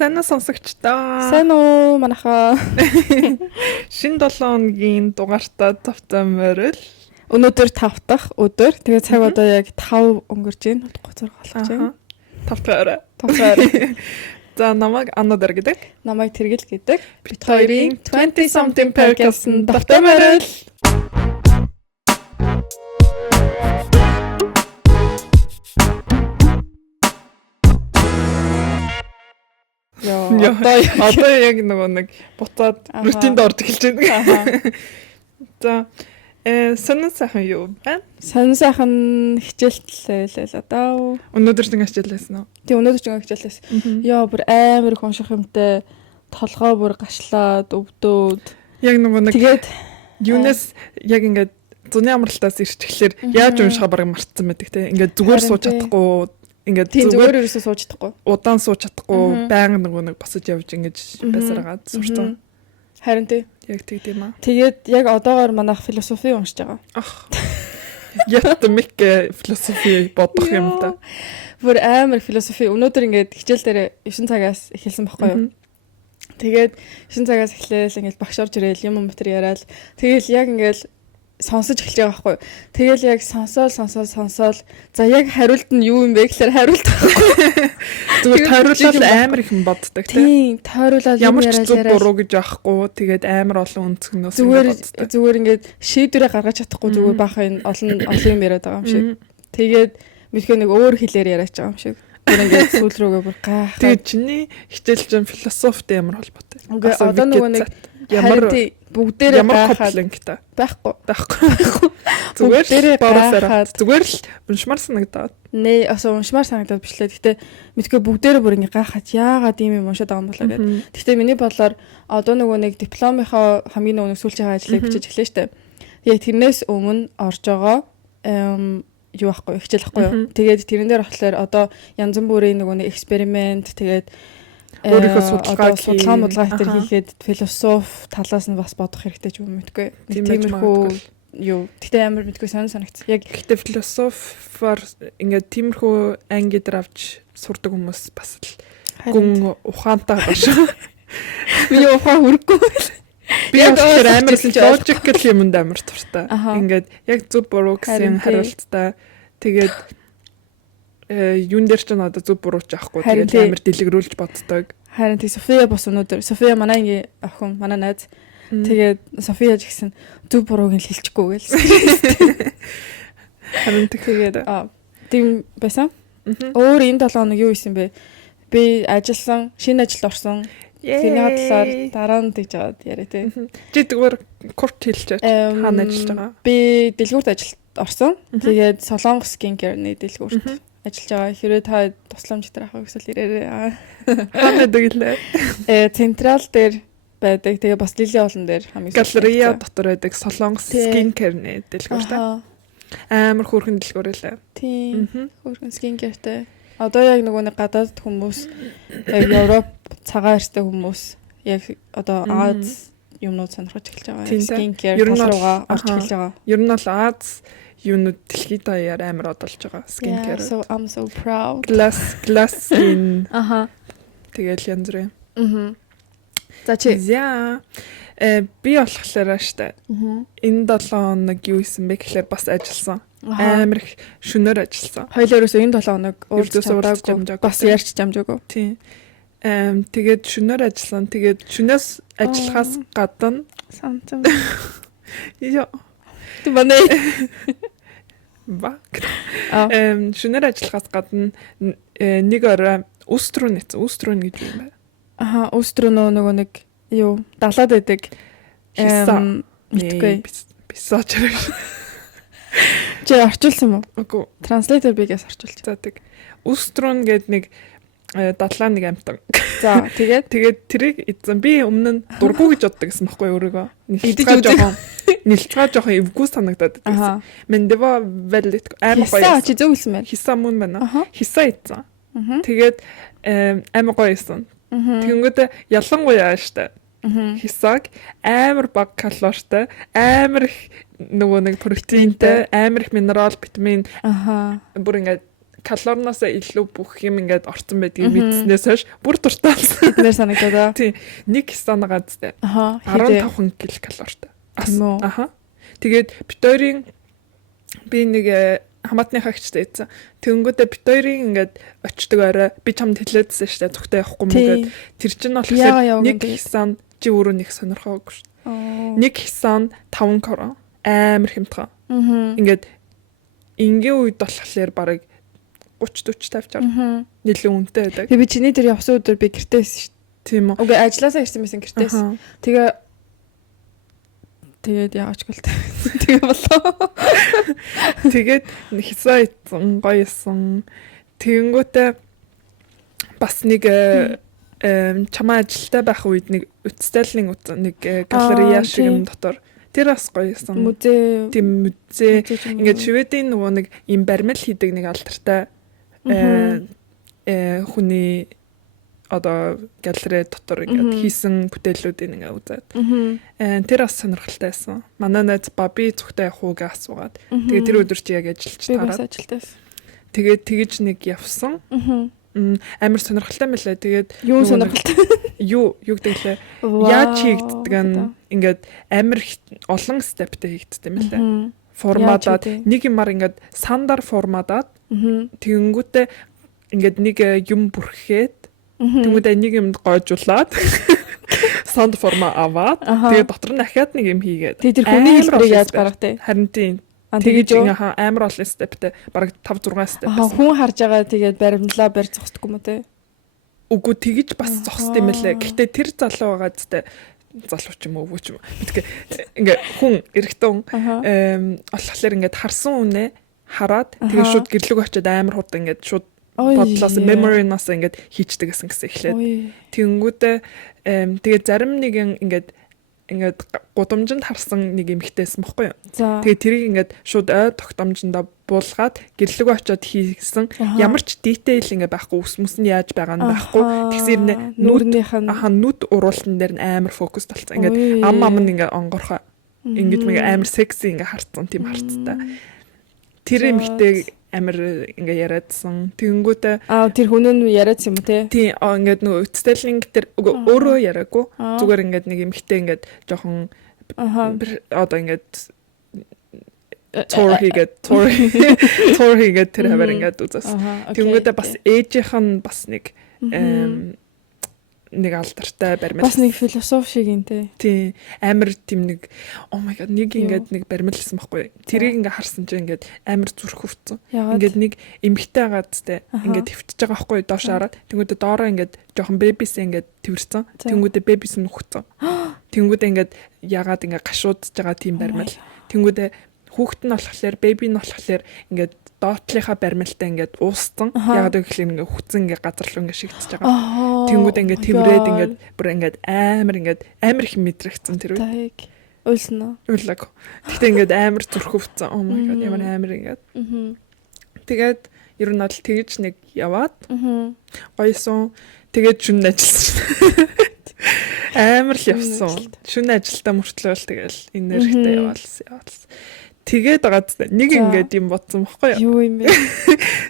Сайн уу сонсогчдоо. Сайн уу манайхаа. Шинэ 7 хоногийн дугаартаа тавтамаар л. Өнөөдөр 5 дахь өдөр. Тэгээд цаг одоо яг 5 өнгөрч байна. 36 болох чинь. 5 дахь. 5 дахь. За намайг Аннадэр гэдэг. Намайг Тэргэл гэдэг. Бид хоёрын 20 something podcast-ын тавтамаар л. Одоо яг нэг буцаад рутинд орж эхэлж байна. За сонин сайхан юу байна? Сонин сайхан хичээлтэй л одоо. Өнөөдөр ч ингэ хичээлсэн үү? Тий, өнөөдөр ч ингэ хичээлсэн. Яа, бүр амар их унших юмтай. Толгой бүр гашлаад өвдөөд. Яг нэг тэгээд юунаас яг ингээд зуны амралтаас ирч эхлэхээр яаж уншихаа бараг мартсан байдаг те. Ингээд зүгээр сууж чадахгүй. Ингээд зүгээр ерөөсөө сууж чадахгүй. Удаан сууж чадахгүй. Байнга нэг босож явж ингэж байсараад сурсан. Харин тий. Яг тийм аа. Тэгээд яг одоогоор манайх философи уншиж байгаа. Ят мик философи бодох юм да. Бүр амар философи. Өнөөдөр ингээд хичээл дээр 9 цагаас эхэлсэн байхгүй юу? Тэгээд 9 цагаас эхлээл ингээд багш орж ирээл юм матер яриад. Тэгээл яг ингээд сонсож эхэлж байгаа байхгүй юу? Тэгээл яг сонсоол. За яг хариулт нь юу юм бэ гэхээр хариулт байхгүй. Зүгээр тойруулаад амар их юм боддог тийм. Тойруулаад ямар ч зүг буруу гэж байхгүй. Тэгээд амар олон өнцгнөөс боддог. Зүгээр ингээд шийдвэрээ гаргаж чадахгүй зүгээр баахын олон юм яриад байгаа юм шиг. Тэгээд мэдхээ нэг өөр хэлээр яриач байгаа юм шиг. Бүр ингээд сүүл рүүгээ бүр гайхаад. Тэгээд чиний хичээл чинь философитэй ямар холбоотой? Ингээ одоо нөгөө нэг ямар бүгдээрээ гайхаад байхгүй. Зүгээр л уншмаар санагдаад. Нэ асуу уншмаар санагдаад бичлээ. Гэтэ мэдгүй бүгдээрээ бүр ингээ гайхаад яагаад ийм юм уншаад байгаа юм болоо гэдэг. Гэтэ миний бодлоор одоо нөгөө нэг дипломынхаа хамгийн нөгөө сүүлчийн ажлыг бичиж эхлэв штэ. Тэгээ тэрнээс өмнө орж байгаа юу ахгүй хичээл ахгүй юу. Тэгээд тэрэн дээр болохоор одоо янз бүрийн нөгөө нэг эксперимент тэгээд өөрийнхөө судалгаа хэтэр хийхэд философи талаас нь бас бодох хэрэгтэй ч юм мэдгүй. Тиймэрхүү юу. Гэтэ амар мэдгүй санагдсан. Яг гэтэ философиар ингээд тиймэрхүү анги дээр авч сурдаг хүмүүс бас л гүн ухаантай байна шүү. Би ухаан хүрхгүй. Би өөр амар логикл юмд амар туртай. Ингээд яг зөв буруу гэсэн хариулттай тэгээд юун дээр ч надад зөв буруу ч аахгүй тэгээд амар дэлгэрүүлж боддог. Харин тий София бас өнөөдөр София манай ингийн охин манай найз тэгээд София ч гэсэн зөв бурууг нь хэлчихгүй гэлсэн. Харин тэгээд тийм байсан. Өөр энэ 7 хоног юу хийсэн бэ? Би ажилласан, шинэ ажилд орсон. Тэрний талаар дараа нь тэгж аваад яриа тий. Чи тэгвэр курс хэлчихэж хаана ажиллаж байгаа? Би дэлгүүрт ажилд орсон. Тэгээд Солонгос skincare-ны дэлгүүрт ажиллаж байгаа. Хэрвээ та тусламж дээр авах гэсэн ирээрээ. Хаана дэглээ? Централ дээр байдаг. Тэгээ бас Лили олон дээр хамгийн галерея дотор байдаг Солонгос skincare-ны дэлгүүр та. Амар хөөрхөн дэлгүүр байлаа. Тийм. Хөөрхөн skincare-тэй. Одоо яг нөгөө нэг гадаад хүмүүс яг Европ цагаан арьстай хүмүүс яг одоо Аз юмнууд сонирхож эхэлж байгаа. Skincare руугаа орж эхэлж байгаа. Ер нь бол Аз юунууд дэлхийд даяар амар одолж байгаа skincare. So I'm so proud. Glass skin. Тэгэл янз бүр. За чи. Би болохоор штэ. Энэ 7 хоног юу хийсэн бэ гэхээр бас ажилласан. Амар их шөнөөр ажилласан. Хоёлоо ерөөсөө энэ 7 хоног уурдаггүй. Бас ярьж чамжаагүй. Тийм. Тэгээд шөнөөр ажилласан. Тэгээд шөнөөс ажиллахаас гадна санцсан. Яа. Тэ банаа. Шөнөөр ажиллахаас гадна нэг орой өстрүүн гэж юм байна. Өстрүүн нөгөө нэг юу далаад байдаг. Мэдгүй. Бисаач. Чи орчуулсан уу? Үгүй. Транслейтер бигээс орчуулчих. За тэг. Өстрүүн гээд нэг дадлаа нэг амтан. За тэгээд тэрийг эзэн би өмнө нь дургу гэж боддог гэсэн байхгүй өөрийгөө. Нэлцгаа жоохон эвгүй санагдаад байсан. Мэндева велит амар гоё. Хиса чи зөв хэлсэн байна. Хиса мөн байна. Хиса эзэн. Тэгээд амар гоё байсан. Тэгэнгүүт ялангуяа штэ. Хисаг амар бага калоритой, амар их нөгөө нэг протеинтэй, амар их минерал, витамин бүр ингээд калоринаас илүү бүх юм ингээд орсон байдгийг мэдснээс хойш бүр дуртай болсон. Нэр санагдаа. Тийм. Нэг килоногаа зү. Аха. 15 килокалортай. Аха. Тэгээд бит хоёрын би нэг хамаатныхаа гिचтэй ийцэн. Тэнгүүдээ бит хоёрын ингээд очдөг орой би чамд хэлээдсэн шүү дээ. Зүгтээ явахгүй мүү гэд. Тэр чинь болохоор нэг хисан чи өөрөө нэг сонирхоогүй шүү. Нэг хисан 5 корон амар хямдхан. Ингээд ингийн үед болохоор барыг 30 40 50 60 нэлээд үнэтэй байдаг. Би чиний дээр явсан өдөр би гэртээ байсан шүү. Тийм үү. Үгүй ажилласаа ирсэн байсан гэртээс. Тэгээд яач гэлтэй. Тэгээ болоо. Тэгээд хисаа ицэн гоёсон. Тэгэнгүүтээ бас нэг чамаа ажилтаа байх үед нэг үтстайлын нэг галерея шиг юм дотор тэр бас гоёсон. Музей. Тийм музей. Ингээд Шведийн нөгөө нэг юм баримл хийдэг нэг алдартай хүний одоо галерей дотор ингээд хийсэн бүтээлүүдийг ингээ үзээд. Тэр бас сонирхолтой байсан. Манай найз Баби зүгтээ явах уугаа асуугаад. Тэгээд тэр өдөр чи яг ажиллаж таараад. Тэгээд тэгэж нэг явсан. Амар сонирхолтой мэлээ. Тэгээд юу сонирхолтой? Юу гэдэгтэй. Яаж хийгддэг нь ингээд амар олон стептэй хийгддэг юм лээ. Форматад нэг юмар ингээд сандар форматад тэгэнгүүтээ ингээд нэг юм бүрхэхэд тэнгүүдээ нэг юм гойжуулаад санд форма аваад тэгээ дотор нь ахаад нэг юм хийгээд тэр хүний хэлбэрийг яаж гаргах те харин тийм тэгэж ингээ амар олон стептэй бараг 5 6 степ хүн харж байгаа тэгээд баримлаа барь зогсдоггүй юм те үгүй тэгэж бас зогсд юм лээ гэхдээ тэр залуу байгаа зү залуу ч юм уу өвөө ч юм ингээ хүн эрэгтэн болохоор ингээ харсан үнэ хараад тэгээ шууд гэрлэг очиод амар хурд ингээ шууд бодлоос memory-наас ингээд хийчдэг гэсэн эхлээд. Тэнгүүдээ тэгээ зарим нэг ингээд гудамжинд харсан нэг эмэгтэйсэн бохгүй юу. Тэгээ тэрийг ингээд шууд ой тогтомжиндаа буулгаад гэрлэг очиод хийсэн ямар ч detail ингээд байхгүй үс нь яаж байгаа нь байхгүй. Тэгсэр нүрнийх нь нүд уруултан дээр нь амар фокус талцсан. Ингээд ам нь ингээд онгорхоо ингээд мэг амар секси ингээд харцсан тийм харцтай. Тэр эмэгтэй амар ингээ яриадсан. Тэгэнгүүтээ тэр хүн нь яриадсан юм уу те? Тийм ингээд нөгөө үтстайлинг тэр өөрөө яриаггүй. Зүгээр ингээд нэг эмхтэй ингээд жоохон одоо ингээд торхигээд тэр хавар ингээд үзсэн. Тэгэнгүүтээ бас ээжийнх нь бас нэг нэг алдартай баримл. Бас нэг философи шиг юм те. Тий. Амар тийм нэг oh my god нэг ингээд нэг баримлсан байхгүй. Тэрийг ингээ харсан чинь ингээд амар зүрх хүрцэн. Ингээд нэг эмхтэй байгаад те. Ингээд хөвтөж байгаа байхгүй доош хараад. Тэнгүүдээ доороо ингээд жоохон бэбис ингээд тэрсэн. Тэнгүүдээ бэбис нь нөхцөн. Тэнгүүдээ ингээд ягаад ингээ гашуудж байгаа тийм баримл. Тэнгүүдээ хүүхэд нь болохоор бэби нь болохоор ингээд доотлынхаа баримлтай ингээд ууссан. Ягаад гэвэл ингээд хүцэн ингээд газар руу ингээд шигдэж байгаа. Тэнгүүд ингээд тэрврээд ингээд бүр ингээд амар их мэдрэгцэн тэр үед. Уйлсан уу? Уйлаг. Гэтэ ингээд амар зүрхөвцөн. Oh my god ямар амар ингээд. Тэгээд ер нь бол тэгж нэг яваад гоёсон. Тэгээд шүн ажилласан. Амар л явсан. Шүн ажилдаа мөртлөөл тэгэл энергитэй яваалсан. Тэгээд байгаа нэг ингээд юм бодсон бохгүй юу? Юу юм бэ?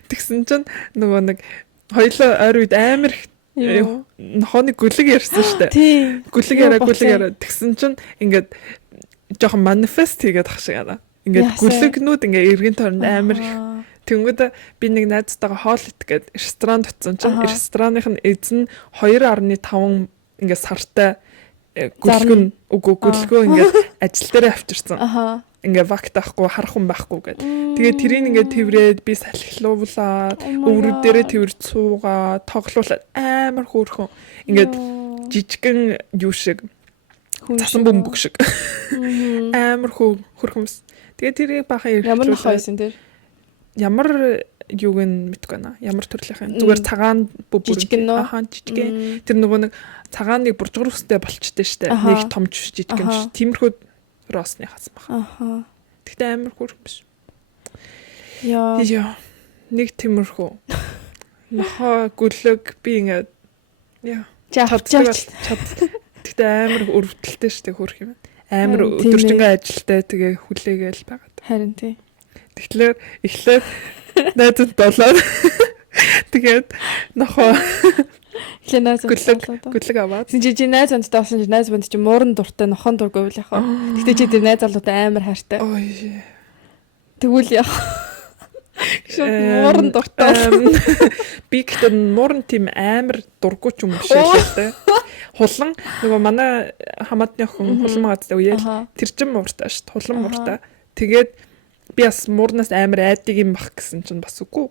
Тэгсэн чинь нөгөө нэг хоёлоо ойр үед амар нохооны гүлэг ярьсан шүү дээ. Тийм. Гүлэг яриа. Тэгсэн чинь ингээд жоохон манифест хийгээд ах шиг аа. Ингээд гүлэгнүүд ингээд эргэн тойронд амар тэнгүүд би нэг найзтайгаа хоол итгээд ресторан утсан чинь рестораных нь эзэн 2.5 ингээд сартай гүлгэн гүлгөө ингээд ажил дээр авчирсан. Ингээ вакт ахгүй харах хүн байхгүй гэд. Тэгээд тэрийг ингээ тэврээд би салхилуулаад өврөд дээрээ тэвэрч суугаа тоглуулаад амар хөөрхөн ингээд жижигэн юу шиг засан бөмбөг шиг амар хөөрхөн. Тэгээд тэрийг бахан ямар нохойсон тэр ямар юуг нь мэдгүй байна. Ямар төрлийнх юм. Зүгээр цагаан жижигэн нөө. Жижигэн. Тэр нөгөө нэг цагааныг буржгар үстэй болчтой штэ. Нэг том жижигэн ш. Тиймэрхүү росны хас баха. Тэгтээ амар хөрх биш. Яа. Нэг тиймэрхүү. Нохоо гүлэг би ингээд чадчих. Тэгтээ амар өрөвдөлтэй штэ хөрх юм. Амар өдөржингөө ажилтай тэгээ хүлээгээл байгаад. Харин тий. Тэгэхээр эхлээд найзууд болоод тэгээд нохоо эхлээд найз гүлэг аваад чи найз бандтай болсон чи найз банд чи мууран дуртай нохон дургүй л яхаа. Гэтэ чи тэр найз залуутай амар хайртай. Ой. Тэгвэл яах. Мууран дуртай. Би гэхдээ мууран тийм амар дургүй ч юм биш шээ. Хулан нөгөө манай хамаатны охин хулан магадтай үеэл тэр чин мууртай шүү дээ. Хулан мууртай. Тэгээд би бас муурнаас амар айдаг юм бах гэсэн чинь бас үгүй.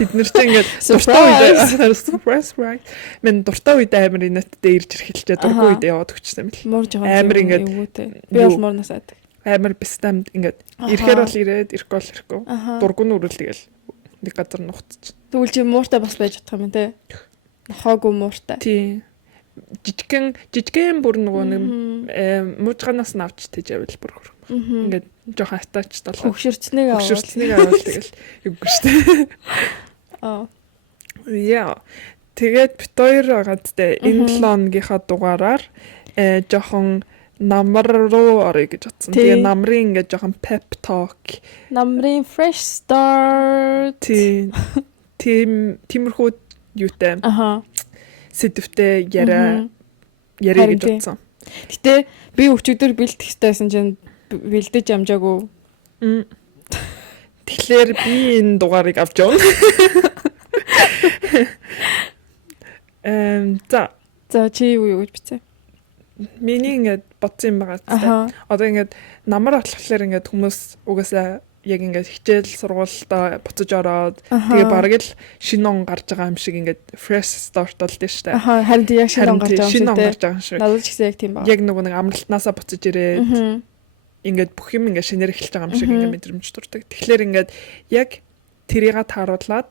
Тэд нэр чинь ингээд дуртай үед surprise right. Мен дуртай үед амар инэттэй ирж ирхэлчээ дургүй үед яваад өгчсөн юм л. Муурж байгаа амар ингээд би бол муурнаас айдаг. Амар бистамд ингээд ирэхээр бол ирээд ирэхгүй бол ирэхгүй. Дургүй нүрэл тэгэл нэг газар нухацч. Тэгвэл чи мууртай бас байж чадах юм те. Нохоогүй мууртай. Тий. Жижигэн бүр нөгөө нэг муужганаас нь авч тийж авал бүр хөрх. Ингээд жоохон хатаач талаа. Хөвшөрцнийг авал тэгэл юггүй штэ. Яа. Тэгээд бит хоёр байгаа тэ энэ 7 хоногийнхаа дугаараар жоохон намар руу орё гэж бодсон. Тэгээ намрын ингээд жоохон pep talk. Намрын fresh start. Тиймэрхүү юутай. Сэдвтэй яриа гэж бодсон. Гэтэ би өчигдөр бэлдэх хэрэгтэйсэн чинь бэлдэж амжаагүй. Тэгэхээр би энэ дугаарыг авч явна. За чи юу гэж бичсэн? Миний ингээд бодсон юм байгаа зү. Одоо ингээд намар атлахлаар ингээд хүмүүс угаасаа яг ингээд хичээл сургуультай буцаж ороод тэгээ бараг л шинэ он гарч байгаа юм шиг ингээд fresh start болдөө штэ. Харин яг шинэ он гарч байгаа юм шиг. Надад ч гэсэн яг тийм байна. Яг нөгөө нэг амралтнаасаа буцаж ирээд ингээд бүх юм ингээд шинээр эхэлж байгаа юм шиг ингээд мэдрэмж төрдөг. Тэгэхээр ингээд яг тэрийг тааруулаад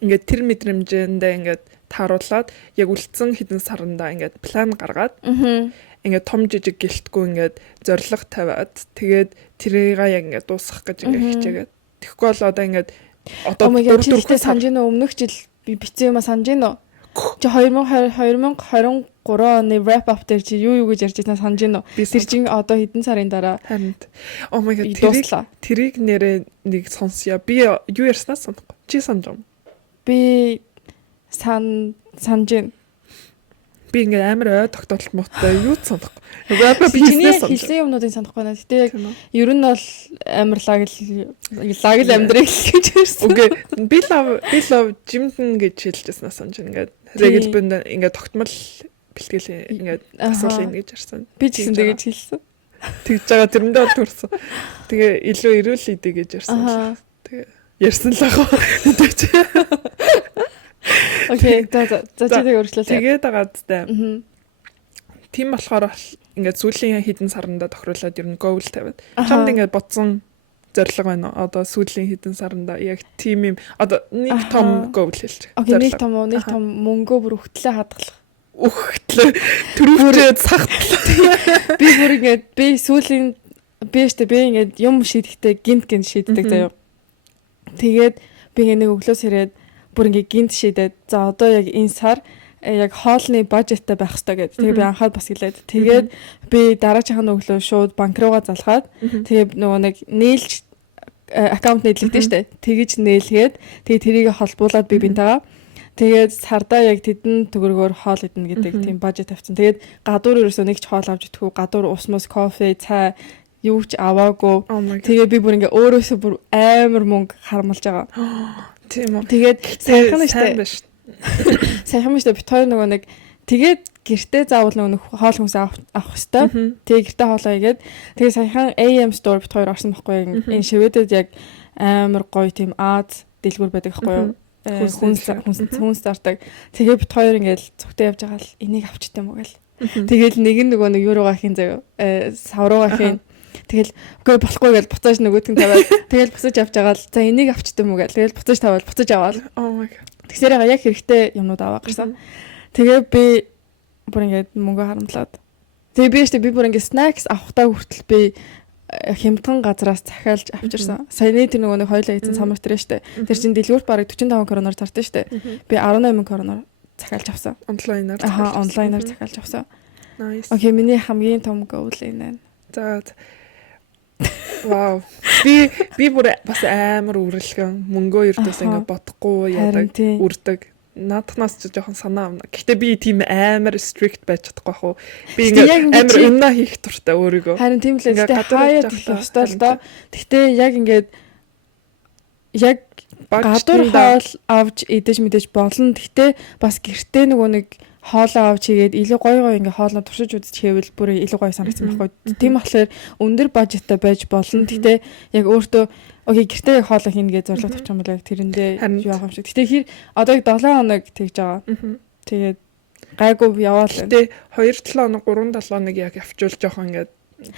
ингээд тэр мэдрэмжэндээ ингээд тааруулаад яг үлдсэн хэдэн сарандаа ингээд план гаргаад ингээд том жижиг гэлтгүй ингээд зориг тавиад тэгээд тэрийг яг ингээд дуусгах гэж ингээд хичээгээд тэгэхгүй бол одоо ингээд одоо дөрөвдүгээр санаж нөө өмнөх жил би бичсэн юм санаж нөө чи 2023 оны wrap up дээр чи юу гэж ярьж байсан санаж нөө тэр чин одоо хэдэн сарын дараа харин oh my god тэрийг нэрээ нэг сонсъё би юу ярьснаа санахгүй чи санаж юм би санаж би ингээ амар ой тогтоолт муутай юу санахгүй. Wrap up бизнес хийсэн юмнуудыг санахгүй байна. Гэтэ яг ер нь бол амар лагл амьдрыг гэж ярьсан. Үгүй би love gym-д гэж хэлжсэн санаж ингээд regel бэнд ингээ тогтмол бэлтгэл ингээ асуулын гэж ярьсан. Би ч гэсэн тэгэж хэлсэн. Тэгж байгаа тэрэндээ бол төрсөн. Тэгээ илүү эрүүл идэ гэж ярьсан. Тэгээ ярьсан л аа. Окей, за чигээ өөрчлөлөө. Тэгээд байгаа зү. Тийм болохоор ингээд сүүлийн хэдэн саранда тохируулаад ер нь goal тавиад. Чамд ингээд бодсон зориг байна уу? Одоо сүүлийн хэдэн саранда яг тийм юм одоо нэг том goal хэлж. Окей, нэг том мөнгөө бүр өгтлээ хадгалах. Өгтлээ. Төрөвчөө цагтлаа. Би бүр ингээд би ингээд юм шийдэхдээ гинт шийддэг заяа. Тэгээд би ингээд нэг өглөөс ирээд бүр ингээ гинт шийдээд за одоо яг энэ сар яг хоолны бажеттай байх хэрэгтэй гэдэг. Тэгээ би анхаад бас хэлээд. Тэгээд би дараагийн өглөө шууд банк руугаа залгаад тэгээ нөгөө нэг нээлж аккаунт нээлгдэж штэ. Тэгэж нээлгээд тэгээ тэрийг холбуулад би бинтайгаа тэгээд сардаа яг тэдэн төгрөгөөр хоол идэнэ гэдэг тийм бажет тавьсан. Тэгээд гадуур ерөөсөө нэг ч хоол авч идэхгүй. Гадуур ус мус, кофе, цай юу ч аваагүй. Тэгээ би бүр ингээ өөрөөсөө бүр амар мөнгө хармалж байгаа. Тийм үү. Тэгээд сайхан штэ. Сайхан штэ бит хоёр нөгөө нэг тэгээд гэртээ заавал нөгөө хоол хүнс авах хэвээр. Тэгээ гэртээ хоолоо игээд тэгээ сайхан AM store бит хоёр орсон байхгүй энэ шивэдэд яг амар гоё тийм Аз дэлгүүр байдаг байхгүй юу? Хүнс зардаг. Тэгээ бит хоёр ингээл зүгтээ явж байгаа л энийг авчтай юм уу гэл. Тэгээл нэг нөгөө нэг юуруугаа хийн заяа. Савруугаа хийн. Тэгэл үгүй болохгүй гэж буцааж нөгөөдгөн тавиад тэгэл буцаж авч байгаа л за энийг авчтай юм уу гэл тэгэл буцаж тавиад буцаж аваад oh my god тэгсээр яг хэрэгтэй юмнууд аваа гарсан. Тэгээ би бүр ингээд мөнгө харамлаад тэгээ би бүр ингээд snacks авахтаа хүртэл би хямдхан газараас захиалж авчирсан. Саяны тэр нөгөө нэг хоёлаа хийсэн самар тэр штэ. Тэр чин дэлгүүрт бараг 45 короноор зартсан штэ. Би 18 короноор захиалж авсан. Онлайнаар захиалж авсан. Nice. Окей, миний хамгийн том goal энэ. За Вау. Би бүр бас амар үрэлгэн мөнгөө ердөөс ингэ бодохгүй яадаг үрдэг. Наадахнаас ч жоохон санаа авна. Гэхдээ би тийм амар strict байж чадахгүй хаа. Би ингээ амар өмнө хийх туртай өөрийгөө. Харин тийм л л хаяа их ёстой л доо. Гэхдээ яг ингээд яг гадуур хоол авч идэж мэдэж болно. Гэхдээ бас гэртээ нөгөө нэг хоолоо авч игээд илүү гоё ингээ хоолоо туршиж үзэж хийвэл бүр илүү гоё санагдсан байхгүй. Тийм болохоор өндөр бажеттай байж болно. Гэхдээ яг өөртөө окей гэртээ яг хоолоо хийнэ гэж зорилго тавьчих юм бол яг тэрэндээ юу авах юм шиг. Гэтэ хэр одоо яг 7 хоног тэгж байгаа. Тэгээд гайгүй яваал. Гэтэ 2-7 хоног 3-7 хоног яг явчвал жоохон ингээд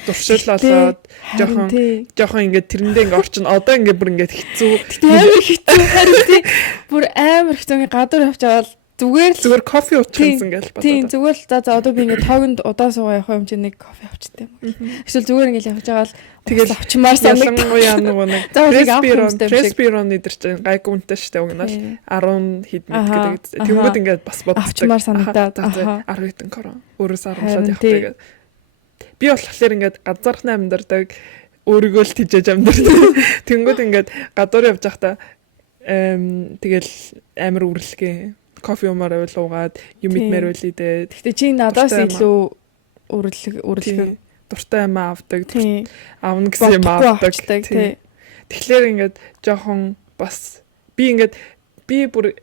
дуршил болоод жоохон ингээд тэрэндээ ингээд орчин. Одоо ингээд бүр ингээд хэцүү. Гэтэ амар хэцүү харин тий бүр амар хэцүү гадуур явж аваад зүгээр кофе уучихсан гэж бодоод. Тийм зүгээр л за одоо би ингээд тоогонд удаа суугаа явах юм чи нэг кофе авчтай юм. Эсвэл зүгээр ингээд явж байгаа л тэгэл авчмаар санагдсан нөгөө нэг Респирон идэр чинь гайгүй үнэтэй штэ угнаас 10 хэд мэд гэдэг. Тэнгүүд ингээд бас бодсон. Авчмаар санагдаад 10 хэдэн корон өөрөөс 10 явах тэгээд би болохоор ингээд газархны амьдардаг өөрийгөө л тижээж амьдардаг. Тэнгүүд ингээд гадуур явж байхдаа тэгэл амар үрлэгээ кофе умаар байвал уугаад юм идмээр байл идэ. Гэхдээ чи надаас илүү үрлэг дуртай юм авдаг. Аавна гэсэн юм авдаг. Тэгэхээр ингээд жоохон бас би бүр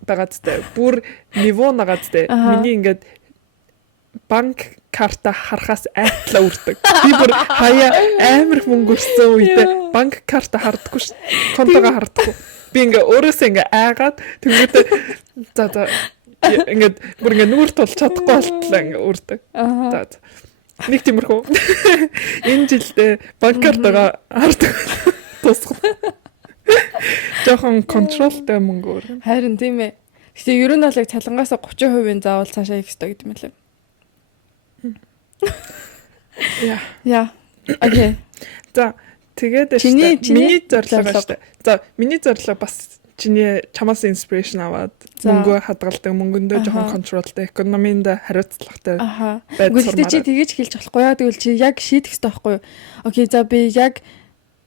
дагаадтай. Бүр ниво нагаадтай. Миний ингээд банк карта харахаас айтлаа үрдэг. Би бүр хаяа амар мөнгө өрсөн үедээ банк карта хардггүй ш. Контого хардггүй. Би ингээ өөрөөсөө ингээ айгаад тэгвэл за ингээ бүр ингээ нүрт бол чадахгүй болтлаа ингээ үрдэг. За нэг тиймэрхүү. Энэ жилдээ банкартаа хардаг тусах. Жохон контролтой мөнгө өөр. Харин тийм ээ. Гэхдээ ер нь бол яг цалангаас 30% заавал цаашаа хийх хэрэгтэй гэдэг юм лээ. Яа. Окей. За тэгээд миний зорилго шүү дээ. За миний зорилго бас чамаас инспирэшн аваад мөнгө хадгалдаг, мөнгөндөө жоохон контролтой, экономинд хариуцлагатай байх сурмаар. Гэхдээ чи тэгэж хэлж болохгүй яа. Тэгвэл чи яг шийдэх хэрэгтэй байхгүй юу? Окей, за би яг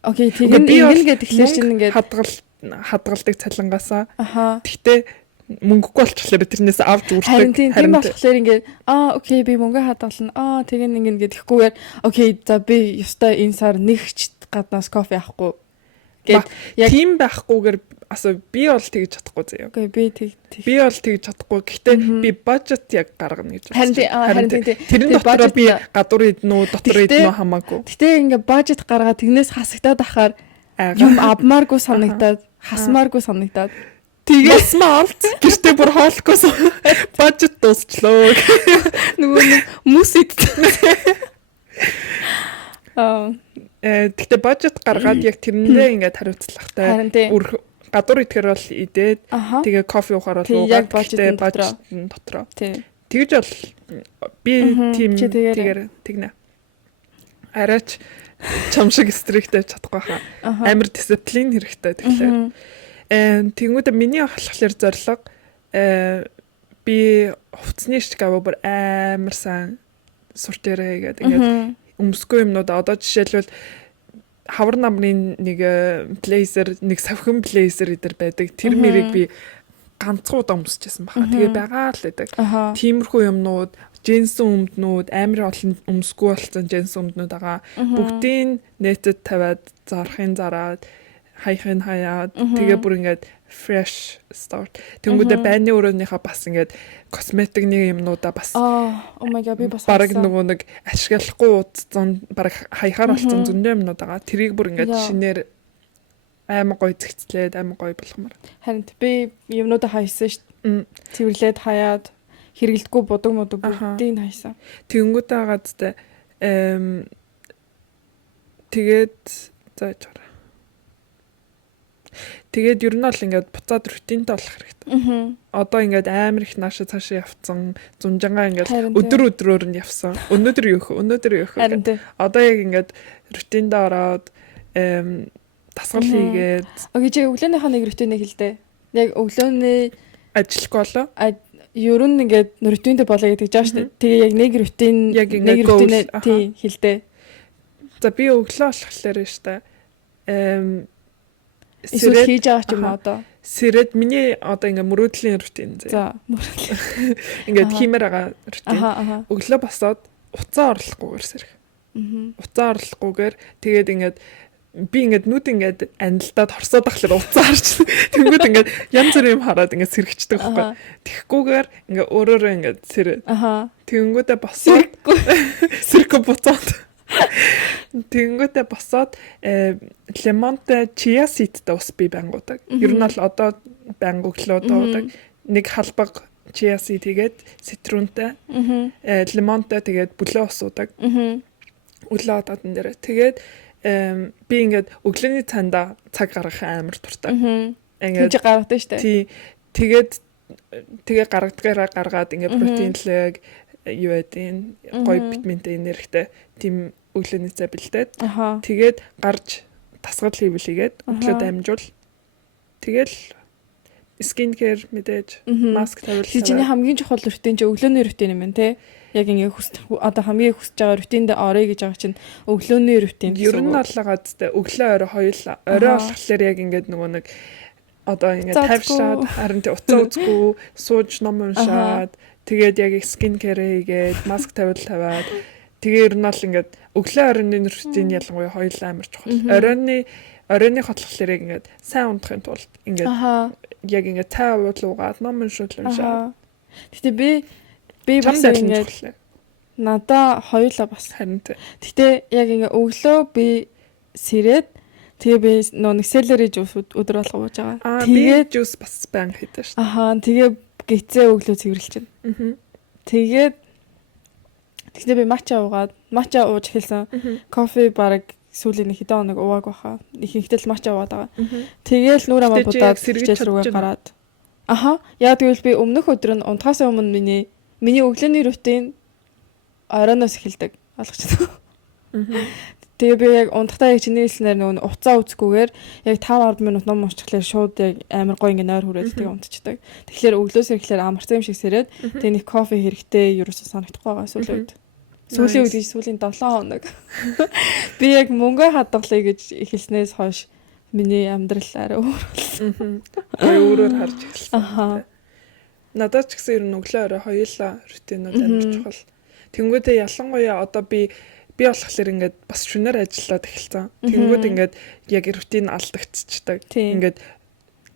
тэгнэ гэдэг тэгэхээр чинь ингээд хадгалдаг цалингаасаа. Гэхдээ мөнгөгүй болчихлоо тэрнээс авч үрдэг. Харин болохоор ингээд окей би мөнгө хадгална. Тэгээ ингээд гэхгүйгээр окей за би ёстой энэ сар нэгч гаднаас кофе авахгүй. Яг тийм байхгүйгээр би бол тэгж чадахгүй заяа. Окей би бол тэгж чадахгүй. Гэхдээ би бажет яг гаргана гэж байна. Харин тэрэн дотор би гадуур иднэ үү, дотор иднэ үү хамаагүй. Гэтэ ингээд бажет гаргаад тэрнээс хасагдаад ахаар юм авмааргүй санагдаад, хасмааргүй санагдаад тэгээс маавч гэртээ бүр хооллохгүй бажет дуусчлоо. Нөгөө нэг мөс идсэн. Тэгтээ бажет гаргаад яг тэрэндээ ингээд хариуцлагатай гадуур идэхээр бол идээд тэгээ кофе уухаар бол уугаад бажет дотроо. Тэгж бол би тийм тэгээр тэгнэ. Арайч чам шиг стриктэй чадахгүй хаа. Амар дисциплин хэрэгтэй тэгэхээр. Тэнгүүдээ миний болохоор зорилго би хувцсны шкаф бүр амар сайн сурч ярэ гэдэг ингээд өмсгөө юмнууд одоо жишээлбэл хавар намрын нэг блейзер нэг савхин блейзер идэр байдаг. Тэр мэрийг би ганцхан удаа өмсөжсэн баха. Тэгээ байгаа л байдаг. Тиймэрхүү юмнууд, джинсэн өмднүүд, амар олон өмсгөө болсон джинсэн өмднүүд байгаа. Бүгдийг нэтэд тавиад зарахын зараад хаяхын хаяад тэгээ бүр ингээд fresh start. Тэнгүүдээ байрны өрөөнийхөө бас ингээд косметикний юмнуудаа бас oh my god би бас бараг нөгөө нэг ашиглахгүй удцсан бараг хаяхаар болсон зөндөө юмнууд байгаа. Тэрийг бүр ингээд шинээр аймаг гоё зэгцлээд аймаг гоё болгомоор. Харин би юмнуудаа хайсан шүү. Цэвэрлээд хаяад хэрэгэлдэггүй будаг бүгдийг хайсан. Тэнгүүдээ хагаад тэгээд зааж байгаа. Тэгээд ер нь бол ингээд буцаад рутинтай болох хэрэгтэй. Одоо ингээд амар их наашаа цаашаа явцсан, зунжангаа ингээд өдрөөр нь явсан. Өнөөдөр юу их. Одоо яг ингээд рутиндээ ороод дасгал хийгээд. Окей чи өглөөнийхөө нэг рутиныг хэлдэ. Яг өглөөний ажиллахгүй болоо. Ер нь ингээд рутинтэй болоо гэдэг жааш шүү дээ. Тэгээ яг нэг рутин тий хэлдэ. За би өглөө болохоор нь штэ. Эсвэл хийж байгаа ч юм уу одоо. Сэрэд миний одоо ингээ мөрөөдлийн рутин зэ. За мөрөөдлийн. Ингээд хиймээр байгаа рутин. Өглөө босоод уцаа орлохгүйгээр сэрэх. Уцаа орлохгүйгээр тэгээд ингээд би ингээд нүд ингээд анилдаад хорсоод ахлаар уцаа харч. Тэнгүүд ингээд янз бүрийн юм хараад ингээд сэрэгчдэг байхгүй. Тэхгүйгээр ингээд өөрөөрөө ингээд сэрээ. Тэнгүүдээ босоод сэрхэ буцаад. Тэнгүүдээ босоод лимонтой чиа сидтэй ус би байнгуудаг. Ер нь бол одоо байнг өглөө дуудаг. Нэг халбаг чиа сид тэгээд ситрунтай. Лимонтой тэгээд бүлээн ус уудаг. Өглөө одоодан дээр. Тэгээд би ингээд өглөөний цаанда цаг гаргах амар дуртай. Ингээд гаргадаг штэ. Тий. Тэгээ гаргаад ингээд протеинлэг юу байдیں۔ Гоё витаминтэй энергитэй тийм өглөөний цай бэлдээд. Тэгээд гарч тасгал хийвлийгээд өглөө дамжуул. Тэгэл скин кэр мэдээж маск тавьлаа. Чиний хамгийн чухал рутин чи өглөөний рутин юм байна те. Яг ингэ одоо хамгийн хүсэж байгаа рутинд орё гэж байгаа чинь өглөөний рутин. Ер нь аллагаад те өглөө орой хоёулаа. Орой болохоор яг ингээд нөгөө нэг одоо ингээд тавьшаад харин те уцаа үзгүй сууж ном уншаад тэгээд яг скин кэр хийгээд маск тавиад тэгээ ер нь бол ингээд өглөө оройны рутин ялангуяа хоёулаа амар чухал. Оройны хотлохлоор яг ингээд сайн унтахын тулд ингээд яг ингээд цай уугаад ном уншаад. Гэтэ би бас ингээд надаа хоёулаа бас харин. Гэтэ яг ингээд өглөө би сэрээд тэгээ би нэг селери жуус өдөр болго ууж байгаа. Тэгээд жуус бас банк хийдэг шүү дээ. Тэгээ гэцээ өглөө цэвэрлэж байна. Тэгээд тэгтээ би матча ууж эхэлсэн. Кофе бараг сүүлийн хэдэн хоног уугааг баха. Ихэнхдээ матча уугаад байгаа. Тэгээл нүр амаа будаад сэргэж рүүгээ гараад. Яа тэгвэл би өмнөх өдөр нь унтахаас өмнө миний өглөөний рутин оройноос эхэлдэг. Ойлгочихсон. Тэгээ би яг унтахтаа яг чиний хэлснээр нөгөө уцаа үзэхгүйгээр яг 5-10 минут ном уншчихлаа шууд яг амар гоё ингээ нойр хүрээд тэгээ унтчихдаг. Тэгэхээр өглөөс ирэхлээр амарсан юм шиг сэрээд тэгээ нэг кофе хэрэгтэй ерөөсөө санагдахгүй байгаа сүүлийн үед. Сүүлийн үед гэж сүүлийн 7 хоног. Би яг мөнгө хадгалъя гэж эхэлснээс хойш миний амьдрал арай өөр болсон. Өөрөөр харж эхэлсэн. Надад ч гэсэн ер нь өглөө орой хоёулаа рутинууд амар чухал. Тэнгүүдээ ялангуяа одоо би болохоор ингээд бас шөнөөр ажиллаад эхэлсэн. Тэнгүүд ингээд яг рутин алдагдчихдаг. Ингээд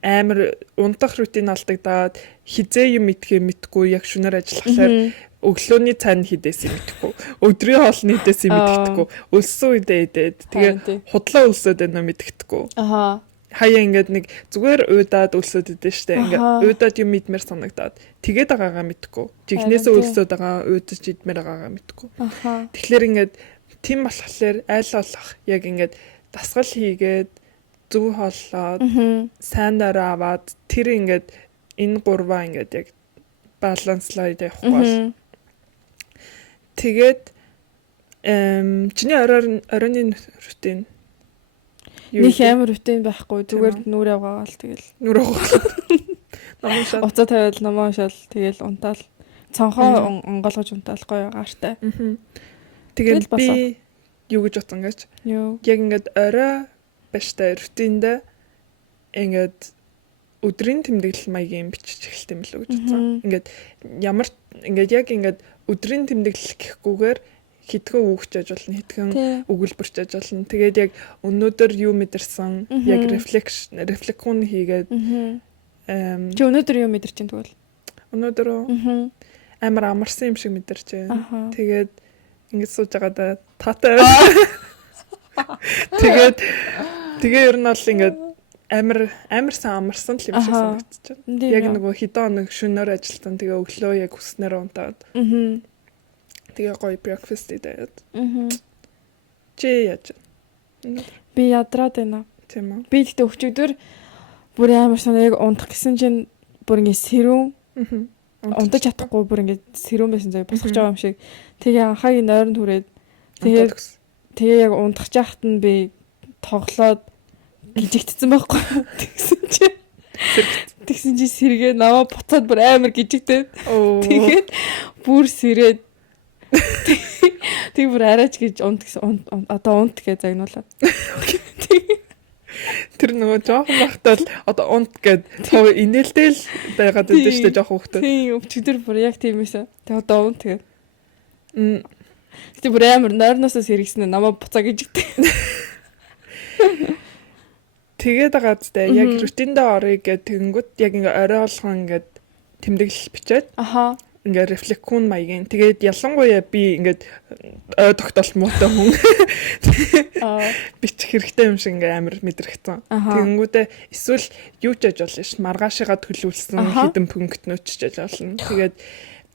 амар унтах рутин алдагдаад хизээ юм мэдгүй яг шөнөөр ажиллахлаар өглөөний цайн хідээс юм мэдэхгүй. Өдрийн хоолны хідээс юм мэддэхгүй. Өлсөн үедээ идээд тэгээ худлаа өлсөд байна мэддэхгүй. Хаяа ингээд нэг зүгээр уйдаад өлсөд идэв штэ. Ингээд уйдаад юм мэдмээр санагдаад тэгээд байгаагаа мэдхгүй. Жигнэсээ өлсөд байгаа уйдаж идмээр байгаагаа мэдхгүй. Тэгэхээр ингээд тийм болохоор айл болох яг ингээд дасгал хийгээд зөв хооллоод сайн дорой аваад тэр ингээд энэ гурваа ингээд яг баланслаад явахгүй бол тэгээд чиний оройны рутин нэг амар рутин байхгүй зүгээр нүрээ угаагаал тэгэл нүрээ угаагаал ном уншаал уцаа тавиад ном уншаал тэгэл унтаал цонхоо онголгож унтаал гоё гаартай. Тэгээд би юу гэж бодсон гэж яг ингээд орой баштай рутиндээ ингээд өдрийн тэмдэглэл маягийн бичиж эхэлт юм лөө гэж бодсон. Ингээд ямар ингээд яг ингээд өдрийн тэмдэглэл гэхгүйгээр хитгэн үгчээж болно, хитгэн өгүүлбэрчээж болно. Тэгээд яг өнөөдөр юу мэдэрсэн, яг рефлекшн хийгээд чи өнөөдөр юу мэдэрч чинь тэгвэл өнөөдөр амар амарсан юм шиг мэдэрч байна. Тэгээд ингэж сууж байгаадаа таатай. Тэгээ ер нь бол ингээд амар сан амарсан л юм шиг санагдчихж байна. Яг нөгөө хэдэн хоног шөнөөр ажилласан. Тэгээ өглөө яг хүснээр унтаад. Тэгээ гоё breakfast идээд. Чи яаж вэ? Би ядраад байна. Тийм үү. Би тэгтээ өчигдөр бүр амар санаа яг унтах гэсэн чинь бүр ингэ сэрүүн унтаж чадахгүй бүр ингэ сэрүүн байсан заяа босгож байгаа юм шиг. Тэгээ анхаагийн нойронд хүрээд тэгээ яг унтах жахт нь би тоглоод гижигдсэн байхгүй. Тэгсэн чи сэргээ наваа буцаад бүр амар гижигдээд. Тэгээд бүр сэрээд Тэг бүр арайч гэж унт гэсэн одоо унт гэж загнуулаад. Тэр нөгөө жоохон багтаа л одоо унт гэд тоо инээлтэл байгаад байдаг шүү дээ жоохон хөхтөө. Тийм өчигдөр бүр яг тийм байсан. Тэг одоо унт гэд. Тэг бүр амар нойрноосоо сэргийсэн намаа буцаа гэж гтээ. Тэгээд байгаа зү яг рутиндээ орё гэд тэгэнгүүт яг ингээ орой болгон ингээд тэмдэглэл бичээд ингээ рефлекшн маягийн. Тэгээд ялангуяа би ингээд ой тогтоол муутай хүн бичих хэрэгтэй юм шиг ингээ амар мэдрэгцэн. Тэгэнгүүтээ эсвэл юу ч ажил болно ш. Маргаашигаа төлөвлөсөн хэдэн пунктнууд ч ажил болно. Тэгээд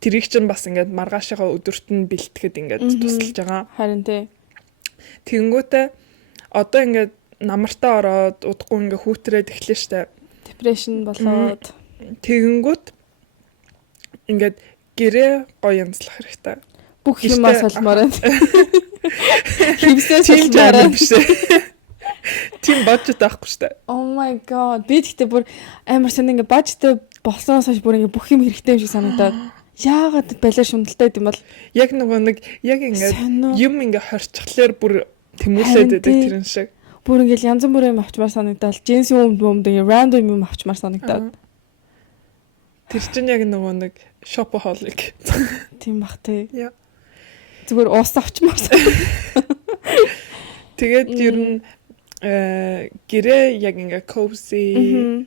тэрийг чинь бас ингээд маргаашигаа өдөрт нь бэлтгэхэд ингээд тусалж байгаа. Харин тий. Тэгэнгүүтээ одоо ингээд намартаа ороод удахгүй ингээ хүүтрээд эхлэв штэ. Депрешн болоод тэгэнгүүт ингээд гэрээ гоё янзлах хэрэгтэй. Бүх юмаа солимоор байна. Химсээ солимоор биш. Тим бажет авахгүй штэ. Oh my god. Би тэгтээ бүр амар сан ингээ бажеттэй болсноос хойш бүр ингээ бүх юм хэрэгтэй юм шиг санагдаад. Яагаад балиар шундалтай гэдэм бол яг нөгөө нэг яг ингээ юм ингээ хорчихлоор бүр тэмүүлээд байдаг тэрэн шиг. Бүр ингээл янз бүрийн юм авчмаар санагдаад, джинси өмд ингээ random юм авчмаар санагдаад. Тэр чинь яг нөгөө нэг shopaholic. Тийм бах тий. Яа. Зүгээр уус авчмаар санагдаад. Тэгээд ер нь гэрээ яг ингээ cozy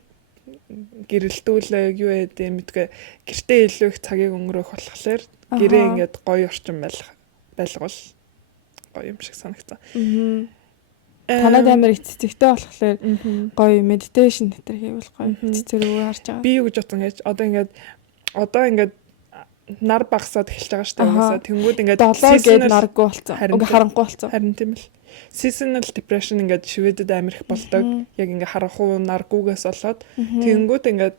гэрэлтүүлэг юу гэдэг мэдгүй гэртээ илүү их цагийг өнгөрөөх болохоор гэрээ ингээд гоё орчин байлгавал гоё юм шиг санагцсан. Танад амар их цэцэгтэй болохоор гоё медитейшн гэтэр хийвэл гоё зэрэг харж байгаа. Би юу гэж бодсон гэж одоо ингээд нар багсаад эхэлж байгаа шүү дээ. Тэнгүүд ингээд 7 гээд наргүй болсон. Уг харанхуй болсон. Харин тийм л. Seasonal depression ингээд шивэдэд амар их болдог. Яг ингээд харанхуй наргүйгээс болоод тэнгүүд ингээд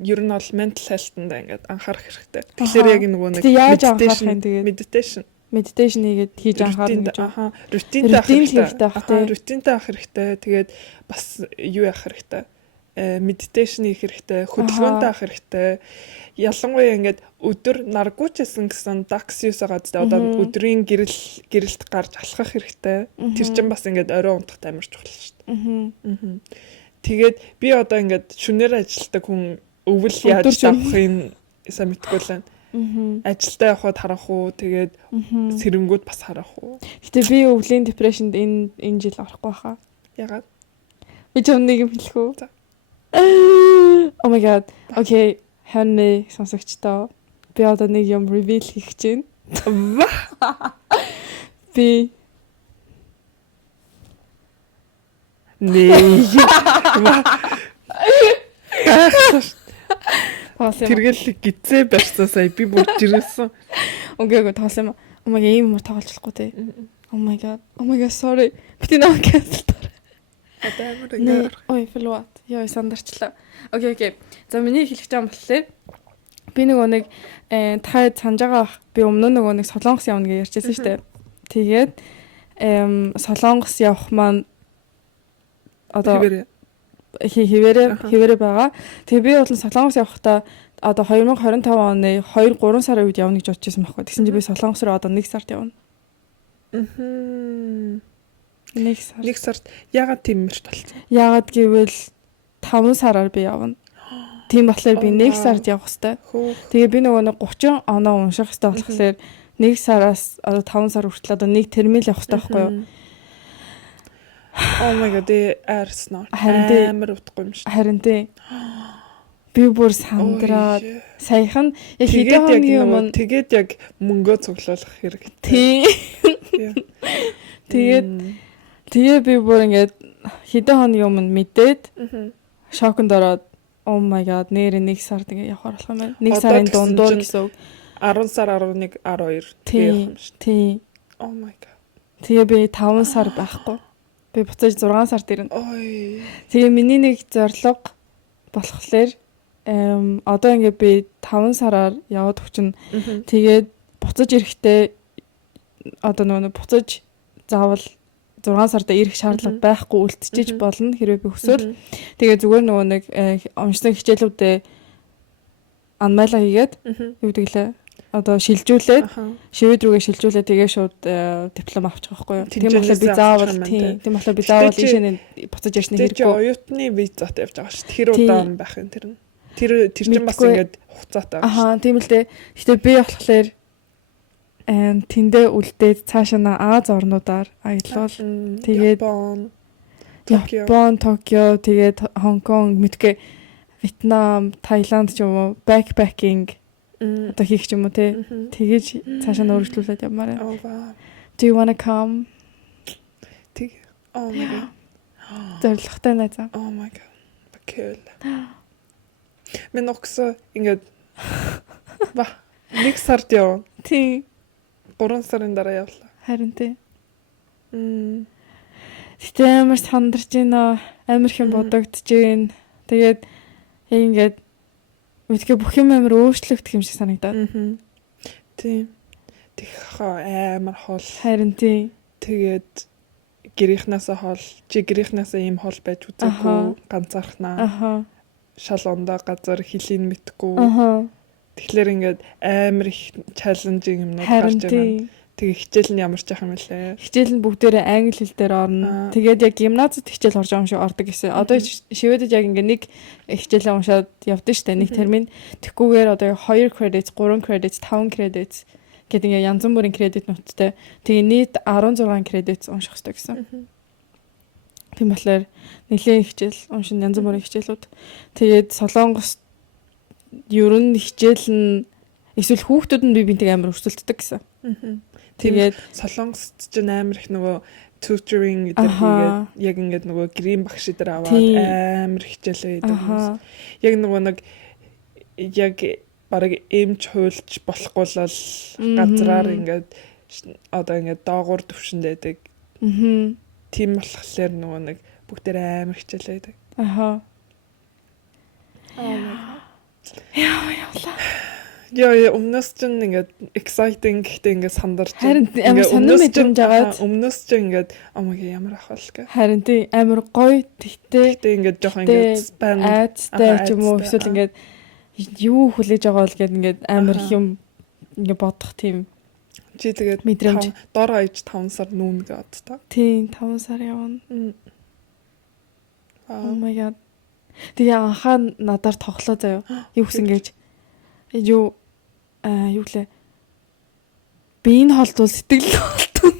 ер нь бол mental health-нд ингээд анхаарах хэрэгтэй. Тэгэхээр яг нөгөө нэг meditation хийгээд хийж анхаарна гэж. Рутинтэй авах хэрэгтэй. Тэгээд бас юу яах хэрэгтэй. Meditation хийх хэрэгтэй. Хөдөлгөөнтэй авах хэрэгтэй. Ялангуяа ингээд өдөр наргуучсан гэсэн дакс юусагаад одоо өдрийн гэрэлт гарч алхах хэрэгтэй. Тэр чинь бас ингээд орой унтахт амар чухал шүү дээ. Тэгээд би одоо ингээд шөнөөр ажилладаг хүн өвөл яаж авахын сайн мэдгүй л байна. Ажилдаа явхад харах уу, тэгээд сэрэнгүүд бас харах уу. Гэтэ би өвлийн депрешнд энэ жил орохгүй хаа. Ягаад? Би ч нэг юм хэлэх үү? Oh my god. Okay, ханны сонсогчдоо. Би одоо нэг юм reveal хийх гэж байна. Би тэргээл гизээ барьсан сая би бүр жирэлсэн. Окей, тоолсон юм. Oh my god, ийм юм тоглож болохгүй те. Oh my god, sorry. Би нэг cancel. Ой, фэлват. Яа, сандарчлаа. Окей. За миний хэлэх юм болохоор би нөгөө нэг та санаж байгаа би өмнө нөгөө нэг Солонгос явна гэж ярьжсэн шүү дээ. Тэгээд Солонгос явах маань одоо хэвээрээ байгаа. Тэгээ би бол Солонгос явахдаа одоо 2025 оны 2-3 сарын үед явна гэж бодож байсан байхгүй. Тэгсэн чинь би Солонгос руу одоо 1 сард явна. 1 сард ягаад тийм мэрт болсон? Ягаад гэвэл 5 сараар би явна. Тийм болохоор би 1 сард явах хэрэгтэй. Тэгээ би нөгөө 30 оноо унших хэрэгтэй болохоор 1 сараас одоо 5 сар хүртэл одоо 1 термил явах хэрэгтэй байхгүй юу? Oh my god, арснаа. Амар утгагүй юм шүү. Харин тий. Би бүр сандраад саяхан яг хэдэн хоногийн өмнө тэгээд яг мөнгөө цуглуулах Тий. хэрэгтэй. Тэгээ би бүр ингээд хэдэн хоногийн өмнө мэдээд шоконд ороод oh my god нэр 1 сард ингээд явахаар болох юм байна. 1 сарын дундуур гэсэн үг. 10 сар 11 12 тэгээ явах юм шүү. Тий. Oh my god. Тэгээ би 5 сар байхгүй. Би буцаж 6 сард ирнэ. Ой. Тэгээ миний нэг зорилго болохоор одоо ингээд би 5 сараар яваад хүчин. Тэгээд буцаж ирэхдээ одоо нөгөө буцаж заавал 6 сарда ирэх шаардлага байхгүй үлдчихэж болно хэрвээ би хүсвэл. Тэгээ зүгээр нөгөө нэг уншсан хичээлүүдээ анмайлаа хийгээд юу гэдэг лээ. одоо шилжүүлээд шивэд рүүгээ шилжүүлээд тэгээ шууд диплом авчих байхгүй юу. Тийм болохоор би заавал тийм болохоор би заавал ийшээ буцаж ирсний хэрэггүй. Тэр оюутны визатай явж байгаа шүү. Тэр удаан байх юм тэр нь. Тэр чинь бас ингээд хугацаатай байна. Тийм л дээ. Гэтэ би болохоор тэндээ үлдээд цаашаа Аз орнуудаар аялал тэгээд Япон, Токио, тэгээд Хонконг, мэдгүй Вьетнам, Таиланд ч юм уу backpacking одоо хийх ч юм уу те. Тэгэж цаашаа өөрчлүүлээд явмаар байна. Do you wanna come? Тэг. Oh my god. Зоригтой найзаа. Oh my god. Бакел. Мен оксо ингээд нэг сард яв. Тий. 3 сарын дараа явлаа. Харин тий. Гэтэ амар сандарч байна. Амар хэм бодогдож байна. Тэгээд ингээд мэдээ бүх юм амар өөрчлөгдөх юм шиг санагдаад. Тийм. Тэг амар хол. Харин тий. Тэгээд гэрийнхнаасаа хол, чи гэрийнхнаасаа ийм хол байж үзээгүй, ганцаархнаа. Шалондоо газар хилийн мэдгүй. Тэгэхээр ингээд амар их чаленжинг юмнууд гарч байна. Тэгээ хичээл нь ямар ч яах юм лээ. Хичээл нь бүгдээрээ англи хэл дээр орно. Тэгээд яг гимназид хичээл орж байгаа юм шиг ордог гэсэн. Одоо шивэдэд яг ингээ нэг хичээлээ уншаад явдсан шүү дээ. Нэг термин. Тэгхгүйгээр одоо 2 credits, 3 credits, 5 credits гэдэг ингээ янз бүрийн кредит нуттай. Тэгээ нийт 16 credits унших хэрэгтэй гэсэн. Тийм болохоор нэлээд хичээл уншин янз бүрийн хичээлүүд. Тэгээд Солонгос ер нь хичээл нь эсвэл хүүхдүүд нь бие биентэйг амар өрсөлддөг гэсэн. Тэгээд Солонгост ч амар их нөгөө tutoring гэдэг хийгээд яг ингээд нөгөө грийн багш дээр аваад амар хичээлээ хийдэг хүмүүс. Яг нөгөө нэг яг бараг эмч хуйлч болохгүй л газраар ингээд одоо ингээд доогуур төвшөнд байдаг. Тийм болохоор нөгөө нэг бүгдээр амар хичээлээ хийдэг. Яа. Яа, өмнөөс ч ингээд exciting гэхдээ ингээд сандарч амар сонир мэдрэмж агаад өмнөөс ч ингээд омгийн ямар ах бол гэ. Харин тий амар гоё тэгтээ ингээд жоохон ингээд spam айцтай ч юм уу эсвэл ингээд юу хүлээж байгаа бол гээд ингээд амар их юм ингээд бодох тийм чи тэгээд мэдрэмж дор аяж 5 сар нүүн гээд та. Тий 5 сар явна. Oh my god. Тэгээ анхаа надаар тоглоо заяа. Юу гэсэн гэж юу лээ. Би энэ холдвол сэтгэл холтон.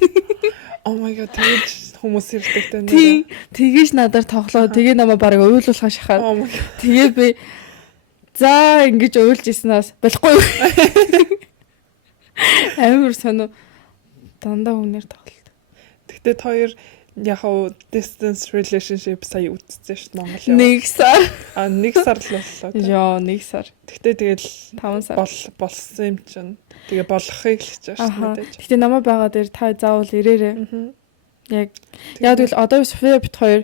Oh my god тэгэж хүмүүс ирдэг тань. Тий. Тэгэж надаар тоглоо. Тэгээ намайг бараг уйлуулахаа шахаад. Тэгээ би за ингэж уйлж иснаас болохгүй. Амар сонио дандаа хүнээр тоглолт. Тэгтээ хоёр яг distance relationship сая үтцсэн шүү дээ Монгол. Нэг сар. Нэг сар л боллоо. Яа, нэг сар. Тэгтээ тэгэл 5 сар болсон юм чинь. Тэгээ болохыг л хийж байгаа шүү дээ. Тэгтээ намайг байгаа дээр та заавал ирээрээ. Яг тэгвэл одоо София бит хоёр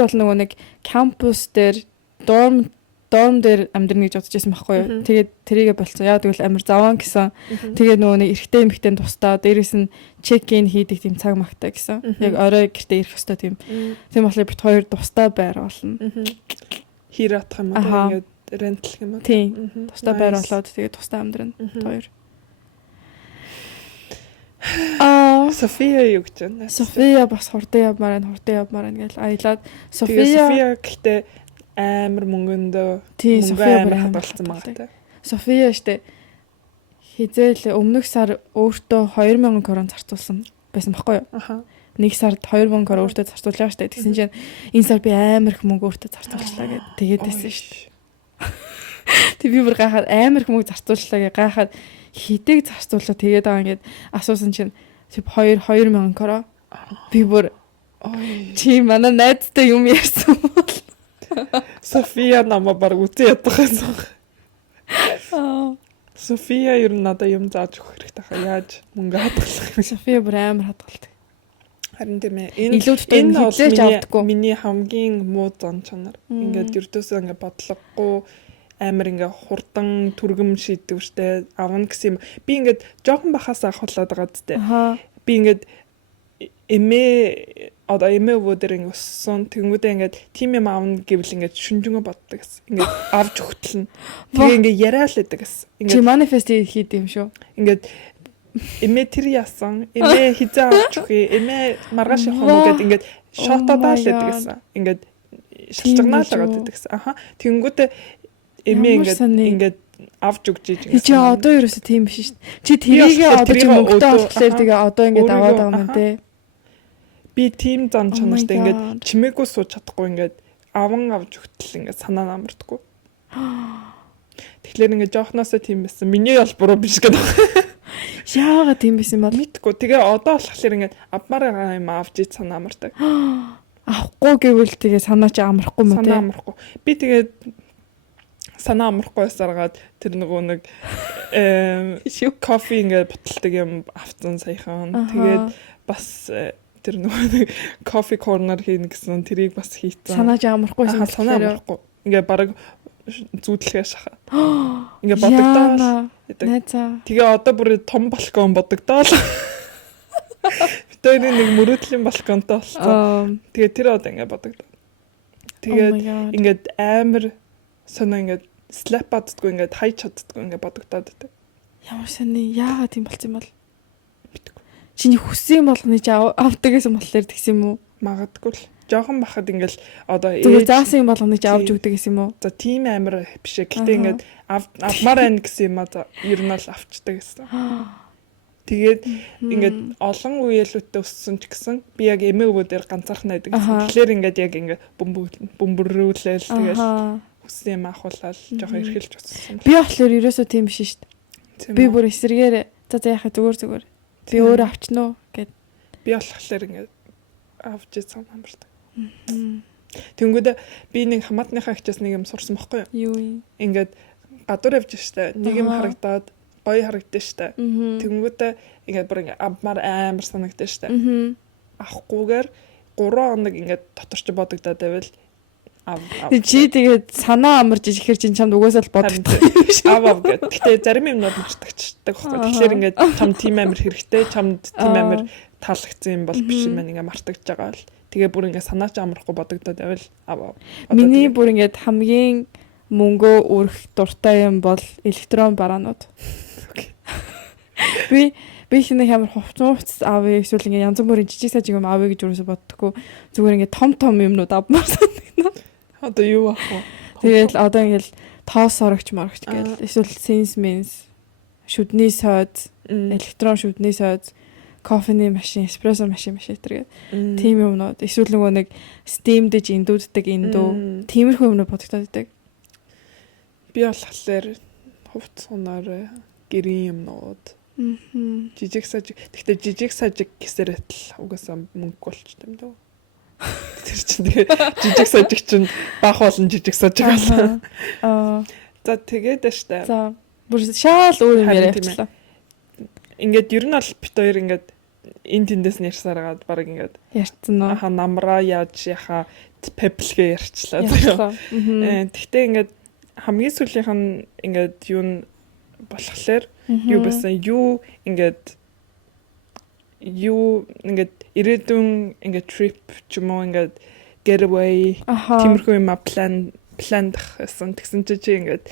бол нөгөө нэг кампус дээр dorm дээр амьдрна гэж бодож байсан байхгүй юу. Тэгээд тэрийгэ болцсон. Яа тэгвэл амар заван гэсэн. Тэгээд нөгөө нэг эрэгтэй эмэгтэй тустаа дээрээс нь чек ин хийдэг тийм цаг магтаа гэсэн. Яг орой гэртээ ирэх хэвээр тийм. Тийм болохоор бит хоёр тустаа байр болно. Хир атах юм уу ингээд рентлэх юм уу. Тийм. Тустаа байр болоод тэгээд тустаа амьдрна хоёр. София юу гэж байна? София бас хурдан явмаар гэж аялаад София гэхдээ амар мөнгөндөө амар хадгалсан магадгүй. София штэ хизээл өмнөх сар өөртөө 2000 крон зарцуулсан байсан байхгүй юу? Нэг сард 2000 крон өөртөө зарцууллаа штэ. Тэгсэн чинь энэ сар би амар их мөнгө өөртөө зарцуулчлаа гэд тэгээд байсан штэ. Тэг би бүр гайхаад амар их мөнгө зарцуулчлаа гэж гайхаад хитэг зарцууллаа тэгээд байгаа ингээд асуусан чинь 2000 крон би бүр чи манай найзтай юм ярьсан бол София намаа баг үгүй ядах гэсэн. София ер нь надад юм зааж өгөх хэрэгтэй хаа. Яаж мөнгө хадгалах юм. София бүр амар хадгалдаг. Харин тийм ээ. Энэ хилээж авдаггүй. Миний хамгийн муу зан чанар. Ингээд ердөөсөө ингээд бодлогогүй амар ингээд хурдан түргэм шийддэг штэ. Авна гэсэн юм. Би ингээд жоохон бахаас ахуулаад байгаа зү. Би ингээд эмээ одоо эмээ өвөдөр ингэ өссөн тэнгүүдээ ингээд тим юм аавна гэвэл ингээд шүнжэнгөө боддог гэсэн. Ингээд авч өгтлэн. Тэгээ ингээд яриад л байдаг гэсэн. Чи манифест хийд юм шүү. Ингээд эмээ тэр яасан. Эмээ хизээ авч өгье. Эмээ маргааш явах юм гээд ингээд шотодаа л байдаг гэсэн. Ингээд шилжигнаа л байгаа гэдэг гэсэн. Аха. Тэнгүүдээ эмээ ингээд авч өгч ийж гэсэн. Чи одоо ерөөсөө тийм биш шүү дээ. Чи тэрийг одоо чи мөнгөтэй болохоор тэгээ одоо ингээд аваад байгаа юм те. Би тийм зан чанартай ингээд чимээгүй сууж чадахгүй ингээд аван авч өгтөл ингээд санаа намардаггүй. Тэгэхээр ингээд жоохноосоо тийм байсан. Миний бол буруу биш гэдэг. Яагаад тийм байсан юм бэ? Мэдгүй. Тэгээ одоо болохоор ингээд авмаар байгаа юм авч ий санаа амардаг. Авахгүй гэвэл тэгээ санаа чи амархгүй мө тий. Санаа амархгүй. Би тэгээд санаа амархгүй байсараад тэр нөгөө нэг кофе ингээд буталдаг юм авсан саяхан. Тэгээд бас тэр нөгөө кофе корнер хийн гэсэн тэрийг бас хийцэн. Санаа амархгүй юм санаа амархгүй. Ингээ бараг зүүдлэгээ шахаа. Ингээ бодогдоо. Тэгээ одоо бүр том балкон бодогдоо. Тэр нэг мөрөдлийн балконтой болсон. Тэгээ тэр одоо ингээ бодогдоо. Тэгээд ингээд амар сонио ингээд слап баддгүй ингээд хайч чаддгүй ингээд бодогдоод байдаг. Ямар сони яагаад тийм болчих юм бол? Чиний хүссэн болгоны чи авдаг гэсэн болохоор тэгсэн юм уу? Магадгүй л. Жохон бахад ингээл одоо зүгээр заасан юм болгоны чи авч өгдөг гэсэн юм уу? За тийм амар бишээ. Гэтэ ингээд авмаар байна гэсэн юм аа ер нь л авчдаг гэсэн. Тэгээд ингээд олон үеэлүүтээ өссөн ч гэсэн би яг эмээ өвөө дээр ганцаархан байдаг гэсэн. Тэгэхээр ингээд яг ингээд бөмбөрүүлээл тэгээд хүссэн юм ахуулаад жохон эрхэлж утсан. Би болохоор ерөөсөө тийм биш шүү дээ. Би бүр эсэргээр за яхаа зүгээр би өөрөө авчнаа гэд. Би болохоор ингээд авч ийсэн амартай. Тэнгүүд би нэг хамаатныхаа хичээс нэг юм сурсан байхгүй юу? Юу. Ингээд гадуур явж штэ. Нэг юм харагдаад гоё харагдсан штэ. Тэнгүүд ингээд бүр ингээд аммаар амар санагдсан штэ. Авахгүйгээр 3 хоног ингээд доторч бодогдоод байвал чи тэгээд санаа амарч ихээр чин чамд угаасаа л бодогдох юм шиг. Аваа гэд. Гэтэ зарим юмнууд мартагчдаг байхгүй. Тэгэхээр ингээд чам тим амир хэрэгтэй, чамд тим амир таалагдсан юм бол биш юм ингээд мартагч байгаа л. Тэгээ бүр ингээд санаач амархгүй бодогдоод байвал аваа. Миний бүр ингээд хамгийн мөнгөө өрөх дуртай юм бол электрон бараанууд. Би шинэ хямар хувцас авъя эсвэл ингээд янз бүрийн жижиг сажиг юм авъя гэж юусоо боддоггүй. Зүгээр ингээд том юмнууд авмаар санагдана. Одоо юу ах вэ? Тэгэл одоо ингээд тоос орогч морогч гээл эсвэл сенсменс шүдний сойд, электрон шүдний сойд, кофений машин, эспрессо машин тэргээд тийм юмнууд эсвэл нөгөө нэг стимдэж индүүддэг индүү тиймэрхүү юмнууд бодогдоод байдаг. Би болохоор хувцснаар гэрийн юмнууд жижиг сажиг. Гэхдээ жижиг сажиг гэсэрэт л угаасаа мөнгө болчтой юм дөө. Тэр чинь тэгээ жижиг сажиг чинь бах болон жижиг сажиг байна. За тэгээд штэ. За бүр шаал өөр юм яриачлаа. Ингээд ер нь бол бит хоёр ингээд эн тэндээс нэрсараад баг ингээд ярьцсан нөө. Аха намраа яаж яха пеплгээ ярьчлаа заяа. Тэгтээ ингээд хамгийн сүүлийнх нь ингээд юу н болохоор юу байсан юу ингээд ирээдүйн ингээд trip ч юм уу ингээд getaway тиймэрхүү юм пландах гэсэн чи ингээд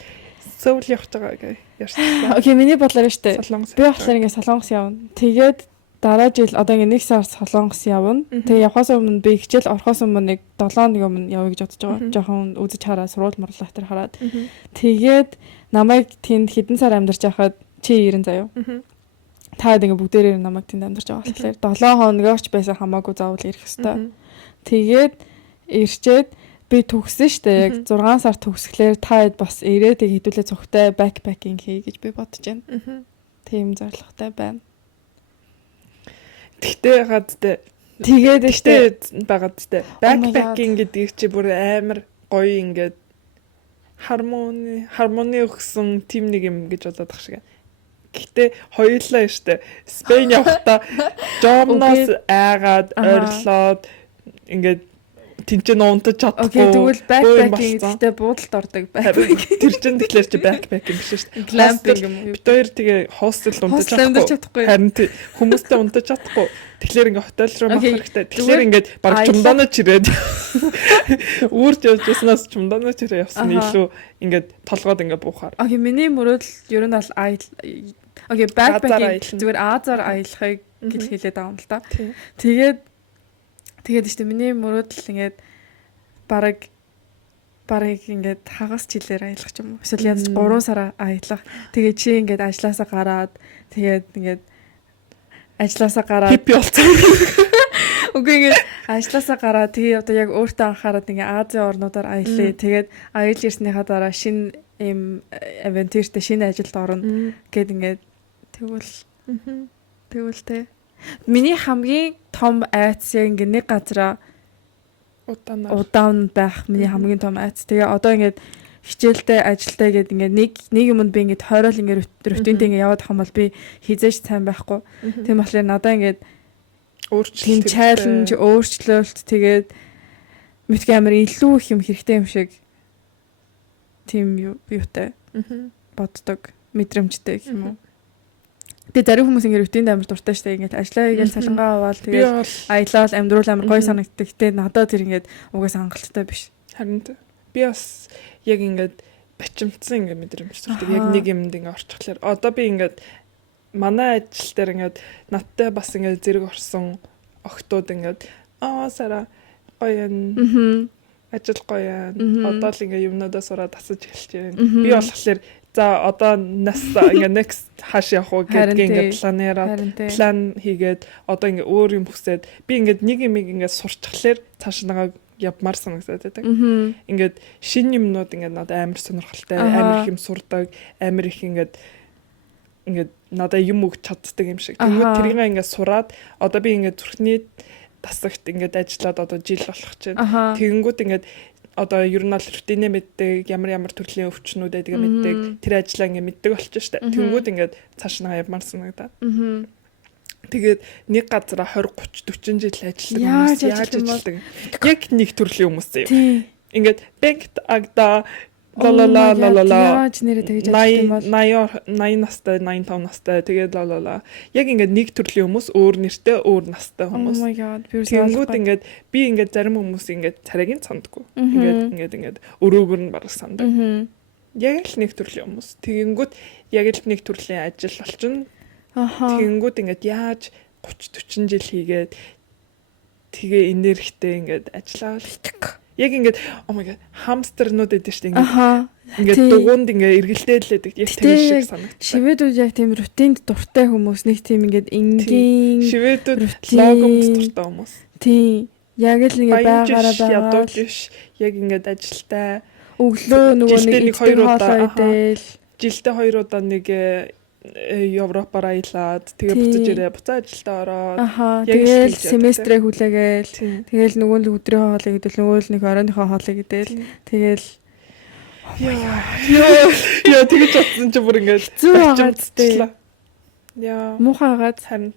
Сөүл явах байгаа ярьсан. Окей, миний бодлоор штэ. Би болохоор ингээд Солонгос явна. Тэгээд дараа жил одоо ингээд 1 сар Солонгос явна. Тэгээ явхаас өмнө би хичээл орохоос өмнө нэг 7 хоног өмнө явъя гэж бодож байгаа. Жохон үзэж хараад сурвал марлах тэр хараад. Тэгээд намайг тэнд хэдэн сар амьдарч байхад чи 90 заяа. Таад ингээд бүгдээрээ намайг тэнд амьдарч байгаа болохоор 7 хоногч байсан хамаагүй заавал ирэх хэвээр. Тэгээд ирчээд би төгсөн штэ яг 6 сар төгсгөлээр таад бас ирээд тэг хэдүүлээ цогтой бэкпакинг хий гэж би бодож байна. Тийм зорилготой байна. Тэгтээ гадтай. Тэгээд тэгтээ багадтай. Бэкпакинг гэдэг чи бүр амар гоё ингээд хармони өгсөн тим нэг юм гэж бодоод ах шиг. Гэтэ хоёулаа штэ. Спейн явахдаа жомноос айгаад ойрлоод ингээд тэнцэн унтаж чадахгүй. Окей, тэгвэл backpacking гэхдээ буудалд ордог backpacking. Тэр чинь тэгэхээр чи backpacking биш шүү дээ. Glamping юм уу? Бид хоёр тэгээ хостел унтаж чадахгүй. Харин хүмүүстэй унтаж чадахгүй. Тэгэхээр ингээ хотел руу мах хэрэгтэй. Тэгэхээр ингээ баг чумдаанаа чирээд үүрч явж яснаас чумдаанаа чирээ явсан илүү ингээ толгойд ингээ буухаар. Окей, миний мөрөөдөл ер нь бол окей, backpacking зүгээр Азаар аялахыг гэж хэлээд байгаа юм л та. Тэгээд штэ миний мөрөөдөл ингээд бараг ингээд хагас жилээр аялах ч юм уу. Эсвэл янз 3 сар аялах. Тэгээд чи ингээд ажилласаа гараад тэгээд ингээд ажилласаа гараад хиппи болцсон. Үгүй ингээд ажилласаа гараад тэгээд одоо яг өөртөө анхаарал ингээд Азийн орнуудаар аялаа. Тэгээд аялж ирснийхаа дараа шинэ юм авентюртэй шинэ ажилд орно гэд ингээд тэгвэл тэ. Миний хамгийн том айц яг ингээд нэг газараа удаан байх миний хамгийн том айц. Тэгээ одоо ингээд хичээлдээ ажилдаа гээд ингээд нэг юмд би ингээд хойрол ингээд рутинтэй ингээд яваад ах юм бол би хизээж сайн байхгүй. Тийм болохоор надаа ингээд өөрчлөлт challenge өөрчлөлт тэгээд мэдгүй амар илүү их юм хэрэгтэй юм шиг тийм юутай боддог мэдрэмжтэй гэх юм уу. Тэгээ зарим хүмүүс ингээд рутинд амар дуртай штэ ингээд ажиллаа хийгээл цалингаа аваад тэгээд аялал амьдрал амар гоё санагддаг. Гэтэ надад тэр ингээд угаас хангалттай биш. Харин би бас яг ингээд бачимдсан ингээд мэдрэмж төрдөг. Яг нэг юмд ингээд орчихлоор одоо би ингээд манай ажил дээр ингээд надтай бас ингээд зэрэг орсон охтууд ингээд сара гоё юм ажил гоё юм одоо л ингээд юмнуудаа сураад тасаж эхэлж байна. Би болохоор за одоо нас ингээ next хааш явах уу гэдгийг ингээ план хийгээд одоо ингээ өөр юм хүсээд би ингээ нэг юм ингээ сурчхлаар цааш нагаа явмаар санагдаад байдаг. Ингээд шинэ юмнууд ингээ надад амар сонирхолтой, амар их юм сурдаг, амар их ингээ надад юм өгч чаддаг юм шиг. Тэгвэл тэрийг ингээ сураад одоо би ингээ зүрхний тасагт ингээ ажиллаад одоо жил болох чинь. Тэгэнгүүт ингээ одоо ер нь л рутинээ мэддэг, ямар төрлийн өвчнүүдээ тэгээ мэддэг, тэр ажлаа ингээ мэддэг болчих штэ. Тэнгүүд ингээд цааш нь явмаар санагдаад. Тэгээд нэг газараа 20 30 40 жил ажилладаг хүмүүс яаж ажилладаг? Яг нэг төрлийн хүмүүс юм. Ингээд бэнкт агда лалала яаж нэрээ тэгж ажилладаг юм бол 80 настай 85 настай тэгээд лалала яг ингээд нэг төрлийн хүмүүс өөр нэртэй өөр настай хүмүүс. Oh my god би үгүй ингээд би ингээд зарим хүмүүс ингээд царайгийн сандгүй. Ингээд өрөөгөр нь бараг сандаг. Яг л нэг төрлийн хүмүүс. Тэгэнгүүт яг л нэг төрлийн ажил болчихно. Тэгэнгүүт ингээд яаж 30 40 жил хийгээд тэгээ энергитэй ингээд ажиллаад яг ингээд oh my god хамстернууд эдэж штэ ингээд дугуунд ингээд эргэлдээлээд яг тэр шиг санагдав. Шивэдүүд яг тийм рутинд дуртай хүмүүс нэг тийм ингээд энгийн шивэдүүд логомд дуртай хүмүүс. Тийм яг л ингээд байгаараа яг ингээд ажилтаа өглөө нөгөө нэг 2 удаа идэл жилдээ 2 удаа нэг Европоор аялаад тэгээ буцаж ирээ буцаа ажилдаа ороод тэгэл семестрээ хүлээгээл тэгэл нөгөө л өдрийн хоолыг идэл нөгөө л нэг оройнхоо хоолыг идэл тэгэл яа тэгэж утсан чи бүр ингээд зүү байгаадтэй яа муухай байгаад харин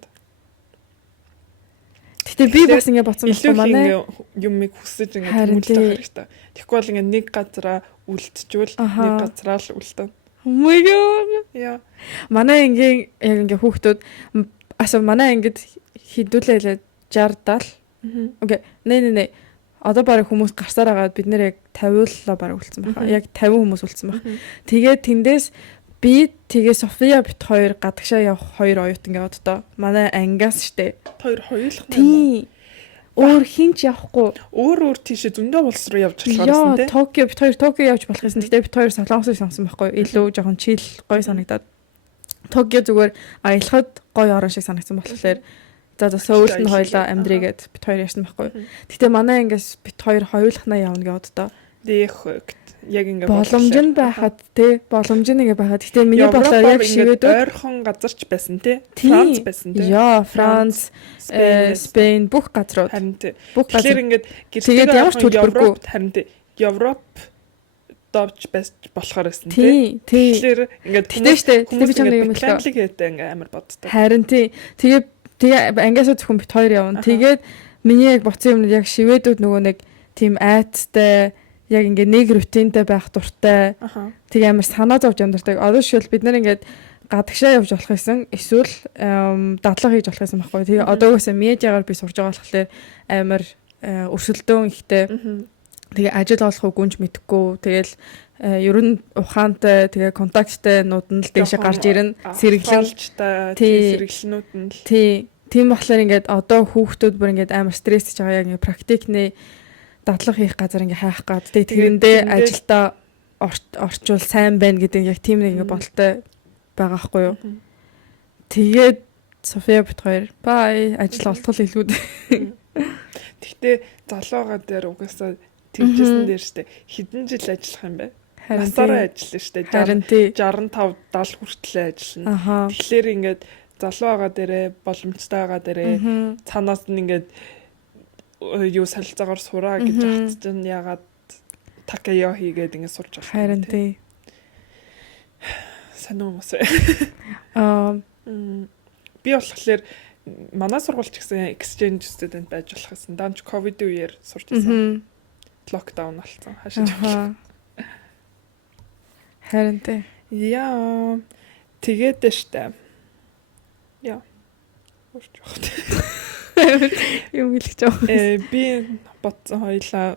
гэтээ би бас ингээд боцсон байхгүй манай юмыг хүсэж ингээд төлөвлөх хэрэгтэй. Тэгэхгүй бол ингээд нэг газараа үлдчихвэл нэг газараа л үлдэн. Oh my god. Яа. Манай ангийн яг ингээ хүүхдүүд манай ангид хідүүлээ 60 70. Окей. Нэ. Одоо бараг хүмүүс гарсаар агаад бид нэр яг 50 бараг үлдсэн байна. Яг 50 хүмүүс үлдсэн байна. Тэгээд тэндээс би тэгээ София бит 2 гадагшаа явах 2 оюут ингээ оддоо. Манай ангиас штэ. 2 хоёулах юм. Өөр хинч явахгүй. Өөр тийшээ зөндөө улс руу явж болохоор тийм. Токио бит 2 Токио явж болох гэсэн. Гэтэ бит 2 Солонгосыг сонсон байхгүй. Илүү жоохон чил гоё санагдаад. Токио зүгээр аялахад гоё орон шиг санагдсан болохоор за Сөүлд нь хоёлаа амьдрийгээд бит 2 ярьсан байхгүй. Гэтэ манай ингээс бит 2 хоёулахнаа явна гэдэг одоо. Дэх яг ингээ боломж нь байхад тий боломж нь ингээ байхад гэтээ миний бодлоор яг шивэд ойрхон газарч байсан тий Франц байсан тий яа Франц Спейн бүх газрууд харин тий бүх газар ингээд тэгээд ямар ч төлбөргүй харин тий Европ довж байж болохоор байсан тий тэгэхээр ингээд би чамд юм хэлээ планлигээтэй ингээ амар боддог харин тий тэгээ ангиасаа зөвхөн бит 2 явна тэгээд миний яг боцсон юм яг шивэдүүд нөгөө нэг тийм айцтай яг ингээ нэг рутинтэй байх дуртай. Тэг амар санаа зовж амьдардаг. Одоо шил бид нар ингээд гадагшаа явж болох байсан. Эсвэл дадлага хийж болох байсан байхгүй. Тэгээ одоогоосаа медиагаар би сурж байгаа болохоор амар өрсөлдөөн ихтэй. Тэгээ ажил олох үгүнж мэдэхгүй. Тэгэл ер нь ухаантай тэгээ контакттай нууд нь л дэше гарч ирнэ. Сэргэлэнтэй сэргэлнүүд нь л. Тийм болохоор ингээд одоо хүүхдүүд бүр ингээд амар стрессж байгаа яг ингээд практикны дадлага хийх газар ингээд хайх гад. Тэгээ тэрэндээ ажилдаа орчвол сайн байна гэдэг яг тийм нэг ингээд болтой байгаа хгүй юу. Тэгээд София бит хоёр бай ажил олтгол илгүүд. Гэхдээ залуугаа дээр угаасаа тэгжсэн дээр штэ хэдэн жил ажиллах юм бэ? Насаараа ажиллана штэ 65 70 хүртэл ажиллана. Тэгэхээр ингээд залуугаа дээрээ боломжтойгаа дээрээ цаанаас нь ингээд юу солилцоогоор сураа гэж хацж нь ягаад такаяо хийгээд ингээд сурч байгаа. Харин тий. Сануумас. Би болохоор манай сургуульч гэсэн exchange student байж болох гэсэн. Данч ковид үеэр сурч байсан. Локдаун болсон. Хашиж байгаа. Харин тий. Яа. Тэгээд штэ. Яа. Урч явах. Юм хэлж байгаа. Би бодсон хоёлаа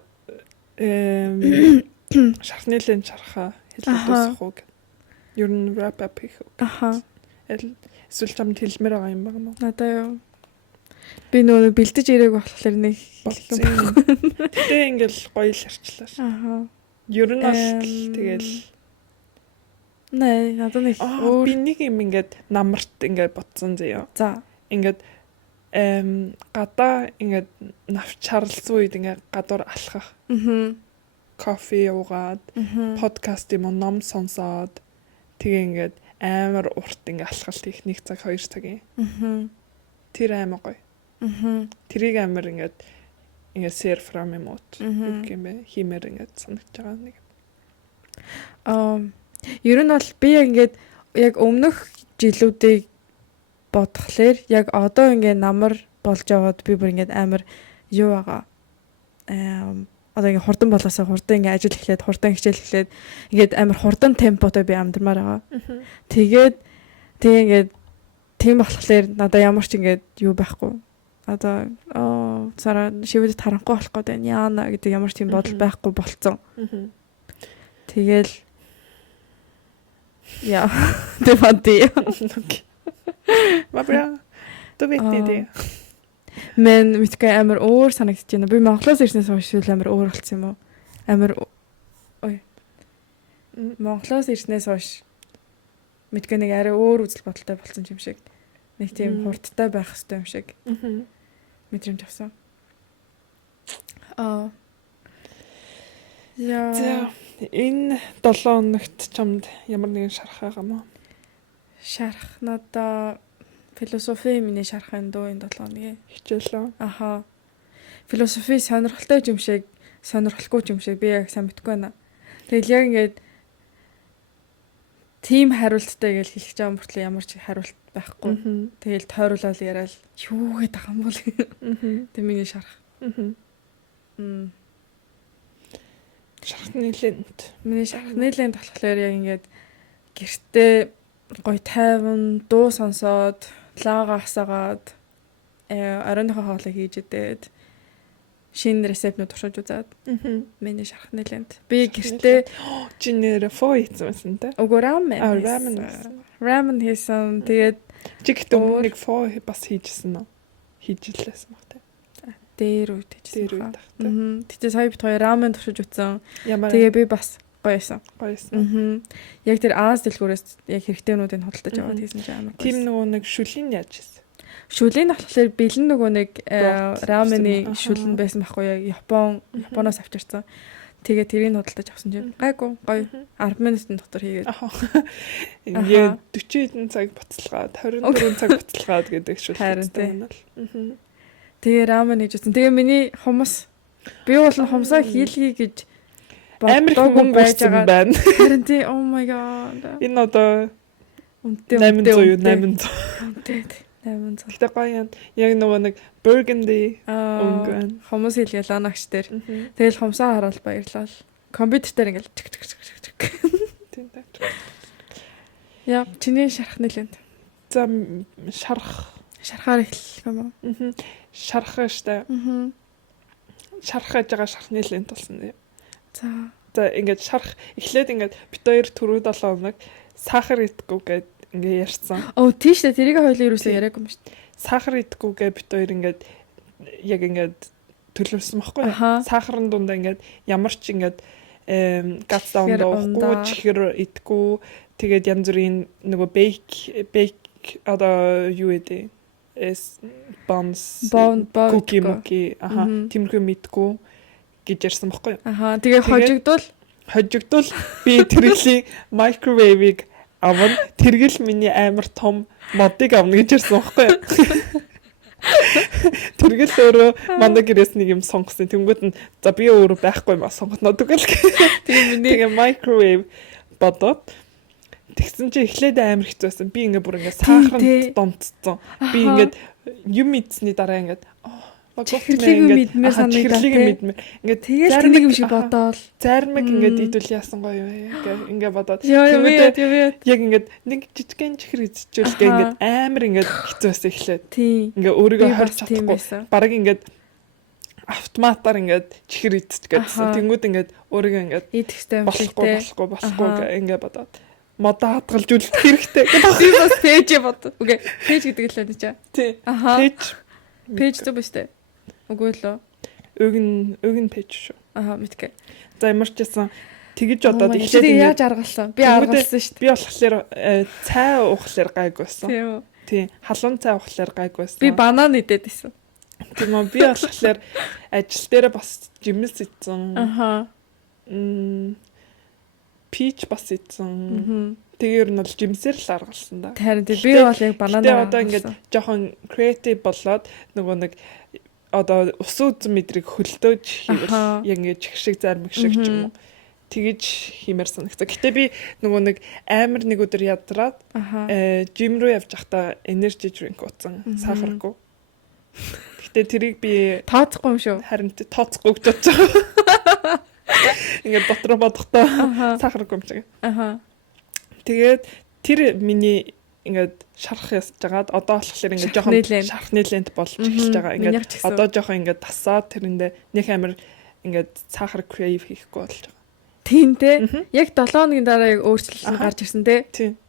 шархны лэн шарха хэлээд дуусах уу. Ер нь wrap up хийх. Эсвэл чамд хэлмээр байгаа юм байна уу? Надаа юу. Би нөгөө бэлдэж ирээг болохоор нэг болсон юм. Гэтэ ингээл гоё л арчлаа ш. Ер нь бол тэгэл надад нэг би нэг юм ингээд намарт ингээд ботсон заяа. За. Ингээд гадаа ингээд навч чарлсан үед ингээд гадуур алхах. Кофе уугаад, подкаст юм ном сонсоод тэгээ ингээд амар урт ингээ алхалт хийх 1 цаг 2 цагийн. Тэр амар гоё. Тэрийг амар ингээ share from юм уу юм бэ? Химээр ингээ санагдаж байгаа нэг. Ер нь бол би ингээд яг өмнөх жилүүдийг бодглохлоор яг одоо ингээ намар болж яваад би бүр ингээ амар юу байгаа. Одоо ингээ хурдан болоосоо хурдан ингээ ажил эхлээд хурдан хичээл эхлээд ингээд амар хурдан темпотой би амдмаар байгаа. Тэгээд ингээ тийм болохоор надаа ямар ч ингээд юу байхгүй. Одоо цара шивэд таранхгүй болох гээд байна. Яана гэдэг ямар ч тийм бодол байхгүй болцсон. Тэгэл яа дэванти. Мабра төвэтэй. Мен мэдгүй амар өөр санагдаж байна. Би Монголоос ирснээс хойш амар өөр болсон юм уу? Амар ой. Монголоос ирснээс хойш мэдгүй нэг арай өөр үзэл бодолтой болсон юм шиг. Нэг тийм хурдтай байх хэрэгтэй юм шиг. Мэдрэмж авсан. Яа. Энэ 7 хоногт чамд ямар нэгэн шарах байгаа мó? Шарах надаа философи миний шарахын дөө энэ 7 хоногийн хичээлээ. Философи сонирхолтой юм шиг, сонирхолгүй юм шиг би яг сайн мэдгүй байна. Тэгэл яг ингээд тим хариулттай гэж хэлэх жаа мөртлөө ямар ч хариулт байхгүй. Тэгэл тойруулаад яриад юу гэдэг байгаа юм бол. Тэг миний шарах. Шарахны лэнд. Миний шарахны лэнд болохоор яг ингээд гэртээ гоё тайван дуу сонсоод лаага асаагаад оройнхоо хоолыг хийж идээд шинэ рецептнүүд туршиж үзээд миний шарахны лэнд. Би гэртээ чинээр фо хийсэн тэ. Уг рамен хийсэн. Тэгээд чигт өмнө нэг фо бас хийжсэн нь. Хийж илсэн баг тэ. Дээр үед хийжсэн. Тэгтээ сая бит хоёр рамен туршиж үзсэн. Тэгээ би бас гоёсэн. Яг тэр Аз дэлгүүрээс яг хэрэгтэйнүүдийг худалдаж аваад хийсэн ч амар гоё. Тим нөгөө нэг шүлийн яаж хийсэн? Шүлийн болохоор бэлэн нөгөө нэг рамены шүлэн байсан байхгүй яг Японоос авчирсан. Тэгээ тэрийг худалдаж авсан чинь гайгүй гоё 10 минутын дотор хийгээд. Ингээ 40 хэдэн цаг буцалгаад 24 цаг буцалгаад гэдэг шүлтэй байна л. Тэгээ рамен хийжсэн. Тэгээ миний хумс би бол хумсаа хийлгий гэж амар хүн байж байгаа. Харин тий oh my god. Энэ одоо 800. 800. Гэтэ гоё юм. Яг нөгөө нэг burgundy өнгө байна. Хүмүүс хэлгээл оногч дээр. Тэгэл хомсоо харуул баярлал. Компьютер дээр ингээл чик. Тийм дээ. Яа, чиний шарах нэлээд. За шарахаар эхлэх юм уу? Шарах штэ. Шарах гэж байгаа шархны лент болсон. За ингээд шарах эхлээд ингээд бит хоёр түрүү 7 хоног сахар идэхгүй гэд ингээ ярьсан. Тийш дээ тэрийг хоёулаа юусоо яриаггүй юм шүү дээ. Сахар идэхгүй гэ бит хоёр ингээд яг ингээд төлөвлөсөн байхгүй юу? Сахарын дундаа ингээд ямар ч ингээд газ даавахгүй чихэр идэхгүй тэгээд янз бүрийн нөгөө бейк одоо юу гэдэг бонс куки тиймэрхүү мэдгүй гэж ярьсан байхгүй юу? Тэгээ хожигдвол би тэргийн microwave-ийг аван тэргэл миний амар том модыг авна гэж ярьсан байхгүй юу? Тэргэл өөрөө мандаа гэрээс нэг юм сонгосон. Тэнгүүд нь за би өөрөө байхгүй юм сонгоно тэгэл. Тэгээ microwave бодоод тэгсэн чи эхлээд амар хэцүү байсан. Би ингээ бүр ингээ сахарт донтцсон. Би ингээ юм мэдсэний дараа ингээ чихэрлийг мэдмээр санагдаа. Ингээ тэгэл тэнийг юм шиг бодоол. Зармиг ингээ идвэл яасан гоё ингээ бодоод. Тэгээд яг ингээ нэг жижигхэн чихэр идчихвэл ингээ амар ингээ хэцүү байсан эхлээд. Ингээ өөрийгөө хорж чадахгүй. Бараг ингээ автоматар ингээ чихэр идчих гэсэн. Тэнгүүд ингээ өөрийгөө ингээ идэхтэй болохгүй ингээ бодоод. Модоо хадгалж үлдэх хэрэгтэй. Би бас пэйж бод. Окей. Пэйж гэдэг л байна чаа. Тий. Пэйж зүг биш үү? Үгүй лөө. Өг нь пэйж шүү. Мэдгүй. За ямар ч гэсэн тэгэж бодоод эхлээд яаж аргалсан? Би аргалсан шүү дээ. Би болохоор цай уухлаар гайгүйсэн. Тий. Халуун цай уухлаар гайгүйсэн. Би банан идээд исэн. Тийм үү. Би болохоор ажил дээр бас жимс идсэн. Пич бас идсэн. Тэгээ ер нь бол жимсээр л аргалсан да. Харин би бол яг бананаар. Тэгээ одоо ингээд жоохон креатив болоод нөгөө нэг одоо ус үзэн мэдрийг хөлдөөж хийвэл яг ингээд чих шиг зармиг шиг ч юм уу. Тэгэж хиймээр санагцаа. Гэтэ би нөгөө нэг амар нэг өдөр ядраад жим рүү явж байхдаа energy drink уусан. Сахаргүй. Гэтэ тэрийг би тооцохгүй юм шүү. Харин тооцохгүй гэж бодож байгаа. Ингээд дотроо бодохдоо сахаргүй юм шиг. Тэгээд тэр миний ингээд шарах ясаж байгаад одоо болохоор ингээд жоохон шархны лент болж эхэлж байгаа. Ингээд одоо жоохон ингээд тасаад тэрэндээ нэг амар ингээд сахар crave хийхгүй болж байгаа. Тийм те. Яг 7 хоногийн дараа яг өөрчлөлт гарч ирсэн те. Тийм.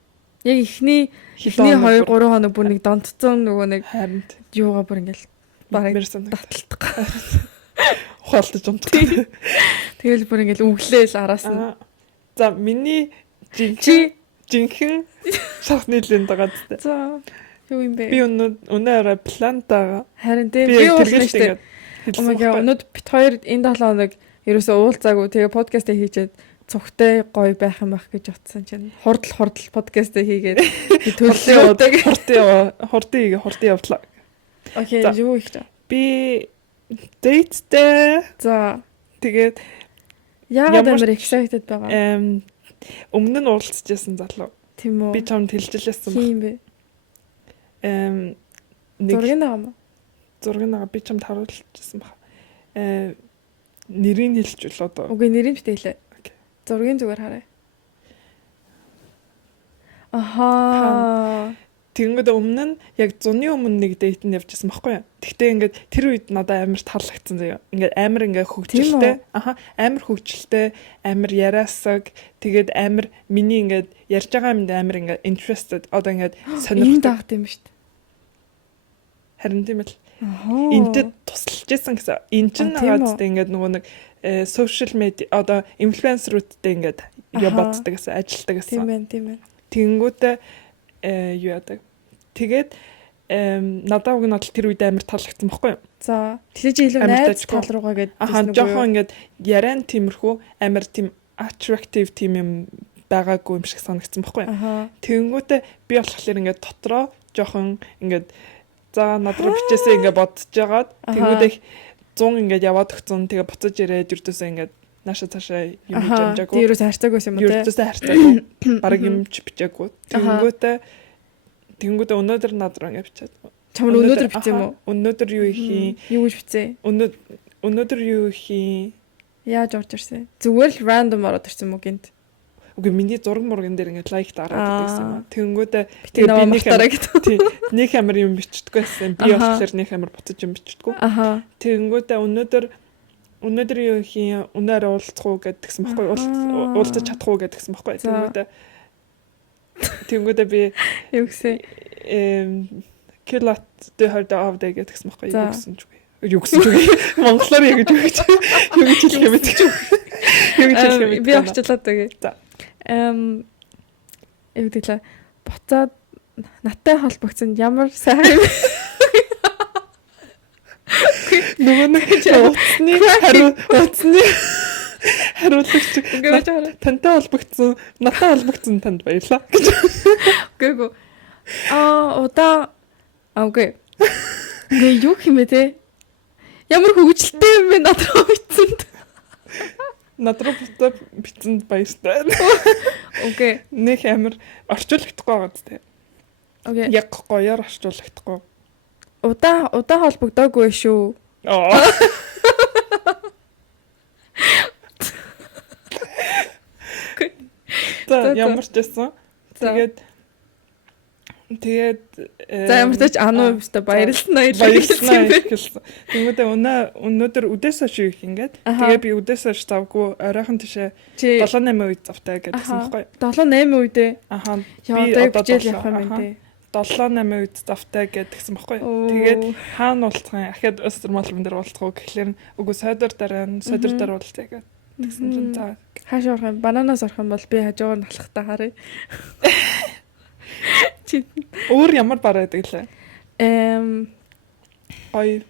Яг эхний 2 3 хоног бүр нэг донтцсон нөгөө нэг харин юугаа бүр ингээд бараг таталтах. Ухаалтаж унтдаг. Тэгэл бүр ингээд өглөөл араас нь. За миний жинхэнэ шархны лент байгаа зү. За юу юм бэ? Би өнөөдөр плантаа. Харин тийм би уулзсан. Өнөөдөр бит хоёр энэ 7 хоног ерөөсөө уулзаагүй. Тэгээ подкаст хийчихэд цогтой гоё байх юм байх гэж утсан чинь хурдл подкаст хийгээд төлөвлөдөг. Хурдын явдлаа. Окей, юу их та. Би дэйттэй. За тэгээд яагаад амар excited байгаа? Өмнө нь уулзчихсан залуу. Тийм үү? Би чамд хэлжлээсэн баг. Тийм бэ. Зургийг би чамд харуулчихсан баг. Нэрийг хэлчихвэл одоо. Үгүй нэрийг битээлээ. Зургийн зүгээр харъя. Аха. Тэгэнгүүт өмнө нь яг 100-ны өмнө нэг дейт нь явжсэн байхгүй юу? Тэгтээ ингээд тэр үед надад амар таалагдсан заяа. Ингээд амар ингээд хөвгчлээ. Амар хөвгчлээ, амар яриасаг. Тэгээд амар миний ингээд ярьж байгаа юмд амар ингээд interested. Одоо ингээд сонирхдаг. Энэ дагт юм шүү дээ. Харин тийм л. Энтэд тусалж исэн гэсэн. Энд чинь нагаад ингээд нөгөө нэг social media одоо инфлюенсерүүдтэй ингээд явааддаг гэсэн, ажилтдаг гэсэн. Тийм ээ. Тэнгүүтээ юу яадаг. Тэгээд надад уг нь бол тэр үед амар таалагдсан байхгүй юу? За тэгэж илүү найз тал руугаа гэдэг. Жоохон ингээд яриан тиймэрхүү амар тийм attractive тийм юм байгаагүй юм шиг санагдсан байхгүй юу? Тэнгүүтээ би болохоор ингээд дотроо жоохон ингээд за над руу бичээсээ ингээд бодож жагаад тэнгүүтээ 100 ингээд яваад өгцөн тэгээ буцаж ирээд юрдөөсөө ингээд нааша цаашаа юм хийж амжаагүй. Тэр юус харьцаагүй юм уу те? Юрдөөсөө харьцаагүй. Бараг юмч бичээгүй. Тэнгүүтээ Тэнгүүд өнөөдөр надраа ингэ бичээд. Чамд өнөөдөр бичсэн юм уу? Өнөөдөр юу хийн? Юу гэж бичсэн? Өнөөдөр юу хийн? Яаж орж ирсэн? Зүгээр л random ороод ирсэн мүү гинт. Үгүй миний зураг мурган дээр ингэ лайк дараад байсан юм аа. Тэнгүүд би нэг амар юм бичдэггүй байсан. Би болохоор нэг амар буцаж юм бичдэггүй. Аха. Тэнгүүд өнөөдөр юу хийн? Өнөөдөр уулзах уу гэдгсэн баггүй. Уулзаж чадах уу гэдгсэн баггүй. Тэнгүүд би юу гэсэн? Килот дэхэрд авдаг гэдгсэн баггүй. Юу гэсэн ч үгүй. Монголоор яг гэж хэлэх юм бэ? Юу гэж хэлэх юм бэ? Би орчлоод байгаа. За. Юу гэвэл буцаад наттай холбогдсон ямар сайн юм. Нөгөө нэг утасны хариулагч тантай холбогдсон, наттай холбогдсон танд баярлаа гэж. Үгүй. Окей. Гэ юу хэмээ те? Ямар хөвгөлтэй юм бэ надраа бичсэн. Надраа бичсэнд баяртай. Окей. Нэг амар орчуулагдахгүй байгаа зү. Окей. Яг гоёор орчуулагдахгүй. Удаа холбогдоогүй шүү. За ямар ч байсан. Тэгээд за ямар ч ануу юмстай баярлалаа хэлсэн. Тэгмээд өнөөдөр үдээс хойш их ингээд. Тэгээ би үдээс хойш завгүй оройхон тишээ 7-8 үед завтай гэдгсэн байхгүй. 7-8 үедээ. Аха. Би одоо хичээл явах юм байна. 7-8 үед завтай гэдгсэн байхгүй. Тэгээд хаана уулзах юм? Ахад өстөр малмын дээр уулзах уу гэхлээр үгүй сойдор дараа уулзъя гэдэг. Тэгсэн чинь за хаашаа орох юм? Бананаас орох юм бол би хажуугаар налахтаа харъя. Өөр ямар бар байдаг лээ? Гоё.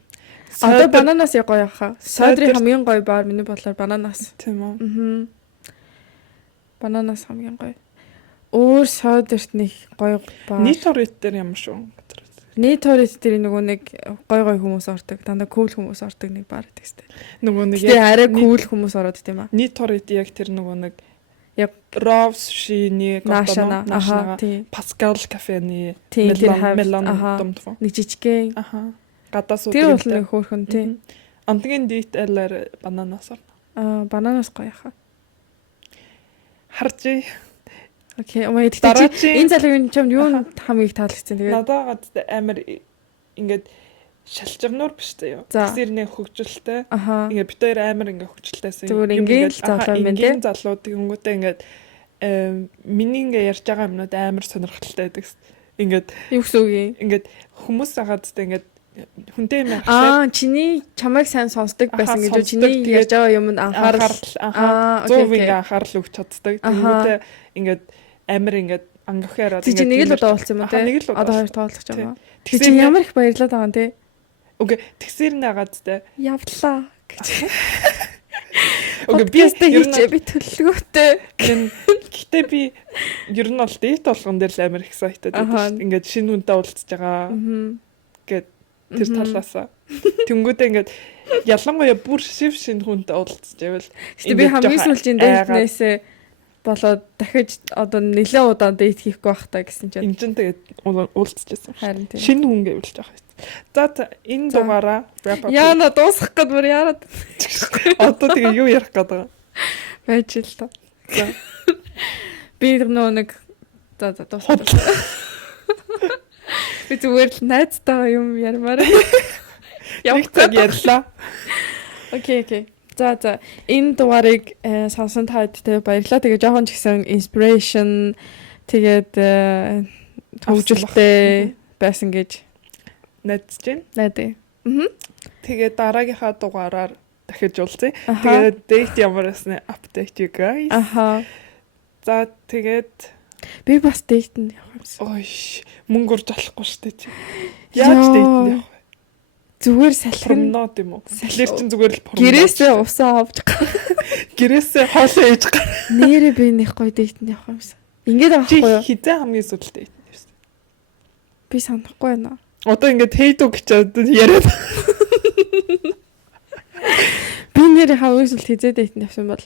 Одоо бананаас гоё яхаа. Сойдрын хамгийн гоё бар миний бодлоор бананаас. Тийм үү? Бананаас хамгийн гоё. Өөр сойдерт нэг гоё бар. Нийт орит дээр ямар шүү? Нийт орит дээр нөгөө нэг гоё хүмүүс ордог. Дандаа кул хүмүүс ордог нэг бар гэдэг сте. Нөгөө нэг яг арай кул хүмүүс ороод тийм аа. Нийт орит яг тэр нөгөө нэг яг Rovs шины наашана Pascal кафены мелон домтфо. Нэг жижигхэн. Аха. Гадаас уу. Тэр бол нэг хөөрхөн тий. Антгийн дийт алаар бананаас орно. Бананаас гоё яхаа. Харжи. Окей. Энэ залуугийн чамд юу хамгийн их таалагдсан тэгээд? Надад амар ингээд шалчгнуур биш заяа. Тэгсэр нэг хөгжилтэй. Ингээд бид хоёр амар ингээд хөгжилтэйсэн. Ингээл залууд тэгэнгүүтээ ингээд миний ингээд ярьж байгаа юмнууд амар сонирхолтой байдаг. Ингээд юу гэсэн үг юм? Ингээд хүмүүс агаад ингээд хүнтэй юм яхаа. Чиний чамайг сайн сонсдог байсан гэж чиний ярьж байгаа юмд анхаарал 100% ингээд анхаарал өгч чаддаг. Тэгэнгүүтээ ингээд амар ингээд ангахаараа ингээд нэг л удаа уулзсан юм тий. Одоо хоёр тоолох гэж байгаа. Тэгсэн ямар их баярлаад байгаа юм тий. Окей, тэгсэр нагаад тэ. Явлаа гэж. Окей, би төлөвлөгөөтэй. Гэтэ би ер нь бол дэйт болгон дээр л амар excited байдаг шүү дээ. Ингээд шинэ хүнтэй уулзж байгаа. Гэт тэр талаасаа. Тэнгүүдээ ингээд ялангуяа бүр шинэ хүнтэй уулзж байвал би хамгийн сүүлийн дэйтнээсээ болоод дахиж одоо нэлээд удаа дэйт хийхгүй байх та гэсэн чинь. Энд чинь тэгээд уулзчихсан. Харин тийм. Шинэ хүн гэвэл жоох. За энэ дугаараа яана дуусгах гээд бүр яарад. Одоо тэгээ юу ярих гээд байгаа? Байж л та. За. Би нэг за дуусгах. Би зүгээр л найзтайгаа юм ярмаар. Явах ярьлаа. Окей. За энэ дугаарыг сонсон та бүхэнд баярлалаа. Тэгээ жоохон ч гэсэн inspiration тэгээд хөгжилтэй байсан гэж найдаж байна. Найдаа. Тэгээд дараагийнхаа дугаараар дахиж уулзъя. Тэгээд date ямар басна update you guys. За тэгээд би бас date-нд явах юмсан. Ой, мөнгө урж олохгүй штэ чи. Яаж date-нд явах вэ? Зүгээр салхин нот юм уу? Салхир чин зүгээр л гэрээсээ усаа авч гэрээсээ хоолоо ээж гар. Нэрээ би нэг гоё date-нд явах юмсан. Ингээд авахгүй юу? Хизээ хамгийн сүүлд date-нд явсан. Би санахгүй байна. Одоо ингээд хейдүү гэчээд яриад. Би нэр хамгийн сүүлд хизээ date-нд явсан бол.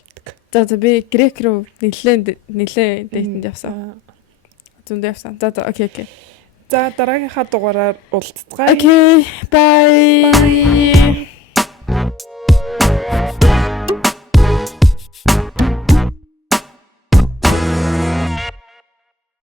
За би грек руу нилээ date-нд явсан. Зөндөө явсан. За окей. За дараагийнхаа дугаараар уулзцгаая. Okay, bye.